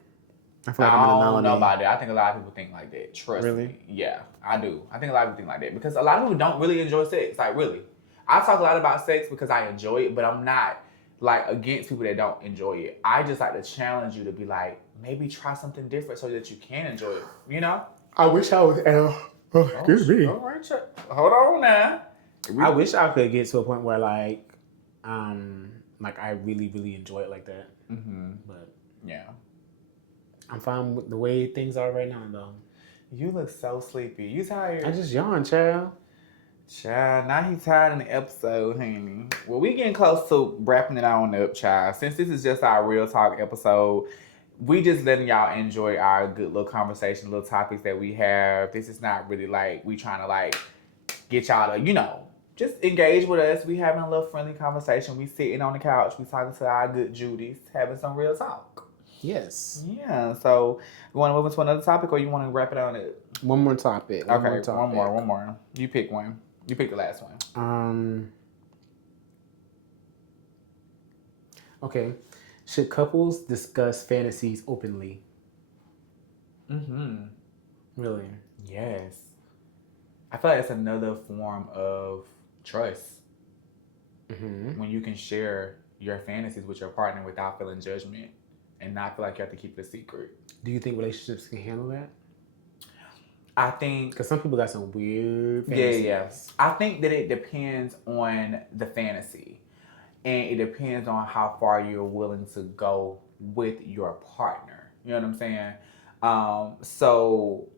I feel like I'm in a I don't know anomaly. about that. I think a lot of people think like that. Trust Really? me. Yeah, I do. I think a lot of people think like that because a lot of people don't really enjoy sex. Like really, I talk a lot about sex because I enjoy it, but I'm not like against people that don't enjoy it. I just like to challenge you to be like, maybe try something different so that you can enjoy it. You know? I wish I was. Excuse me. All right, hold on now. I wish I could get to a point where like I really, really enjoy it like that. But yeah, I'm fine with the way things are right now, though. You look so sleepy. You tired? I just yawned, child. Child, now he's tired in the episode, honey. Well, we getting close to wrapping it on up, child. Since this is just our real talk episode, we just letting y'all enjoy our good little conversation, little topics that we have. This is not really like we trying to like get y'all to, just engage with us. We having a little friendly conversation. We sitting on the couch. We talking to our good Judies, having some real talk. Yes. Yeah. So, you want to move into another topic, or you want to wrap it on it? One more topic. One more. You pick one. You pick the last one. Okay. Should couples discuss fantasies openly? Really? Yes. I feel like it's another form of trust. When you can share your fantasies with your partner without feeling judgment and not feel like you have to keep it a secret. Do you think relationships can handle that? I think... Because some people got some weird fantasies. Yeah. I think that it depends on the fantasy. And it depends on how far you're willing to go with your partner. You know what I'm saying? So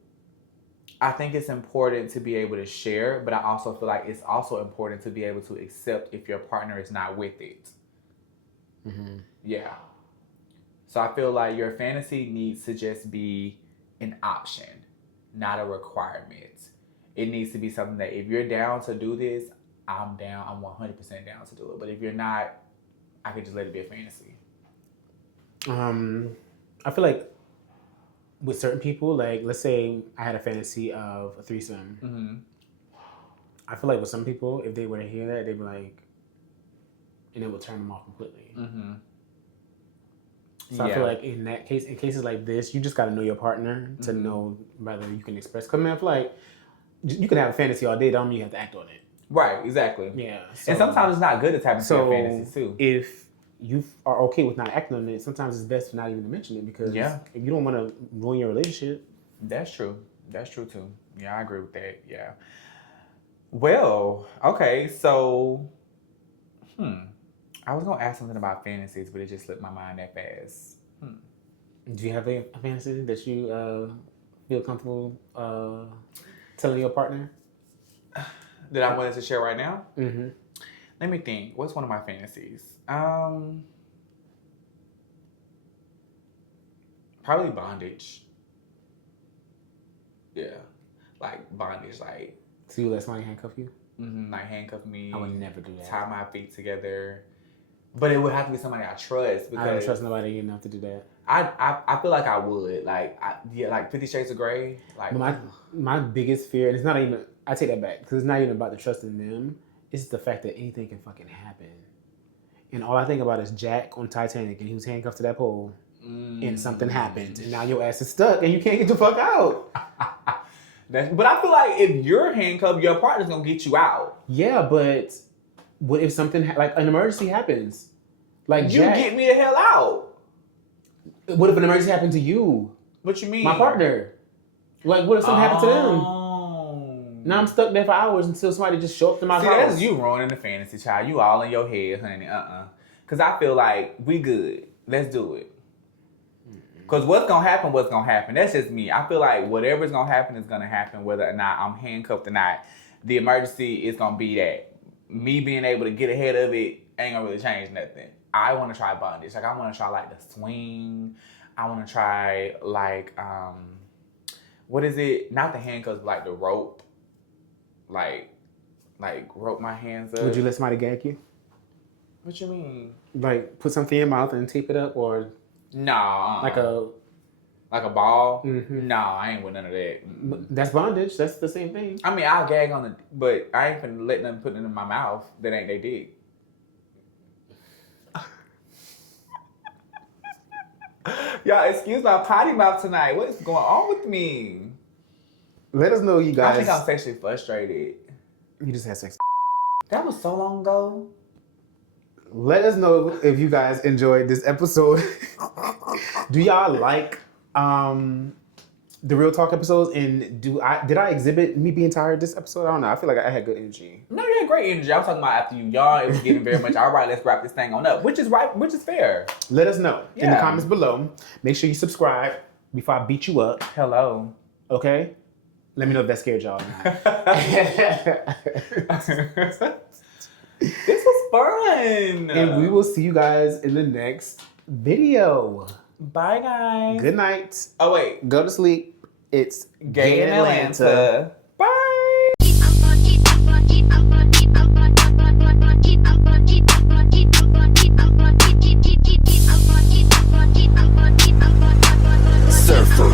I think it's important to be able to share, but I also feel like it's also important to be able to accept if your partner is not with it. Yeah. So I feel like your fantasy needs to just be an option, not a requirement. It needs to be something that if you're down to do this, I'm down. I'm 100% down to do it. But if you're not, I could just let it be a fantasy. I feel like with certain people, like let's say I had a fantasy of a threesome. Mm-hmm. I feel like with some people, if they were to hear that, they'd be like, and it would turn them off completely. Mm-hmm. So I feel like in that case, in cases like this, you just got to know your partner to know whether you can express. Because I feel like you can have a fantasy all day, don't mean you have to act on it. Right, exactly. Yeah. So, and sometimes it's not good to tap into your fantasies too. If you are okay with not acting on it, sometimes it's best not even to mention it because if you don't want to ruin your relationship. That's true. That's true too. Yeah, I agree with that. Yeah. Well, okay, so I was gonna ask something about fantasies, but it just slipped my mind that fast. Do you have a fantasy that you feel comfortable telling your partner? That I wanted to share right now? Mm-hmm. Let me think. What's one of my fantasies? Probably bondage. Yeah, like bondage, like. So you let somebody handcuff you? Mm-hmm, like handcuff me. I would never do that. Tie my feet together. But it would have to be somebody I trust because I don't trust nobody enough to do that. I feel like I would like like 50 Shades of Grey. Like my biggest fear, and it's not even. I take that back because it's not even about the trust in them. It's the fact that anything can fucking happen. And all I think about is Jack on Titanic, and he was handcuffed to that pole, and something happened, and now your ass is stuck, and you can't get the fuck out. But I feel like if you're handcuffed, your partner's gonna get you out. Yeah, but what if something like an emergency happens? Like you Jack, get me the hell out. What if an emergency happened to you? What you mean? My partner. Like, what if something happened to them? Now I'm stuck there for hours until somebody just show up to my house. That's you ruining the fantasy, child. You all in your head, honey. Because I feel like we good. Let's do it. Because what's going to happen. That's just me. I feel like whatever's going to happen is going to happen, whether or not I'm handcuffed or not. The emergency is going to be that. Me being able to get ahead of it ain't going to really change nothing. I want to try bondage. Like, I want to try, like, the swing. I want to try, like, what is it? Not the handcuffs, but, like, the rope. Like rope my hands up. Would you let somebody gag you? What you mean? Like, put something in your mouth and tape it up, or... No. Like a ball? Mm-hmm. No, I ain't with none of that. But that's bondage. That's the same thing. I mean, I'll gag on the... But I ain't finna let them put it in my mouth. That ain't they dick. Y'all, excuse my potty mouth tonight. What is going on with me? Let us know, you guys. I think I'm sexually frustrated. You just had sex. That was so long ago. Let us know if you guys enjoyed this episode. Do y'all like the Real Talk episodes? And did I exhibit me being tired this episode? I don't know. I feel like I had good energy. No, you had great energy. I was talking about after you yawn, it was getting very much, all right, let's wrap this thing on up. Which is right, which is fair. Let us know in the comments below. Make sure you subscribe before I beat you up. Hello. Okay? Let me know if that scared y'all. This was fun. And we will see you guys in the next video. Bye, guys. Good night. Oh, wait. Go to sleep. It's Gay in Atlanta. Bye. Surfer.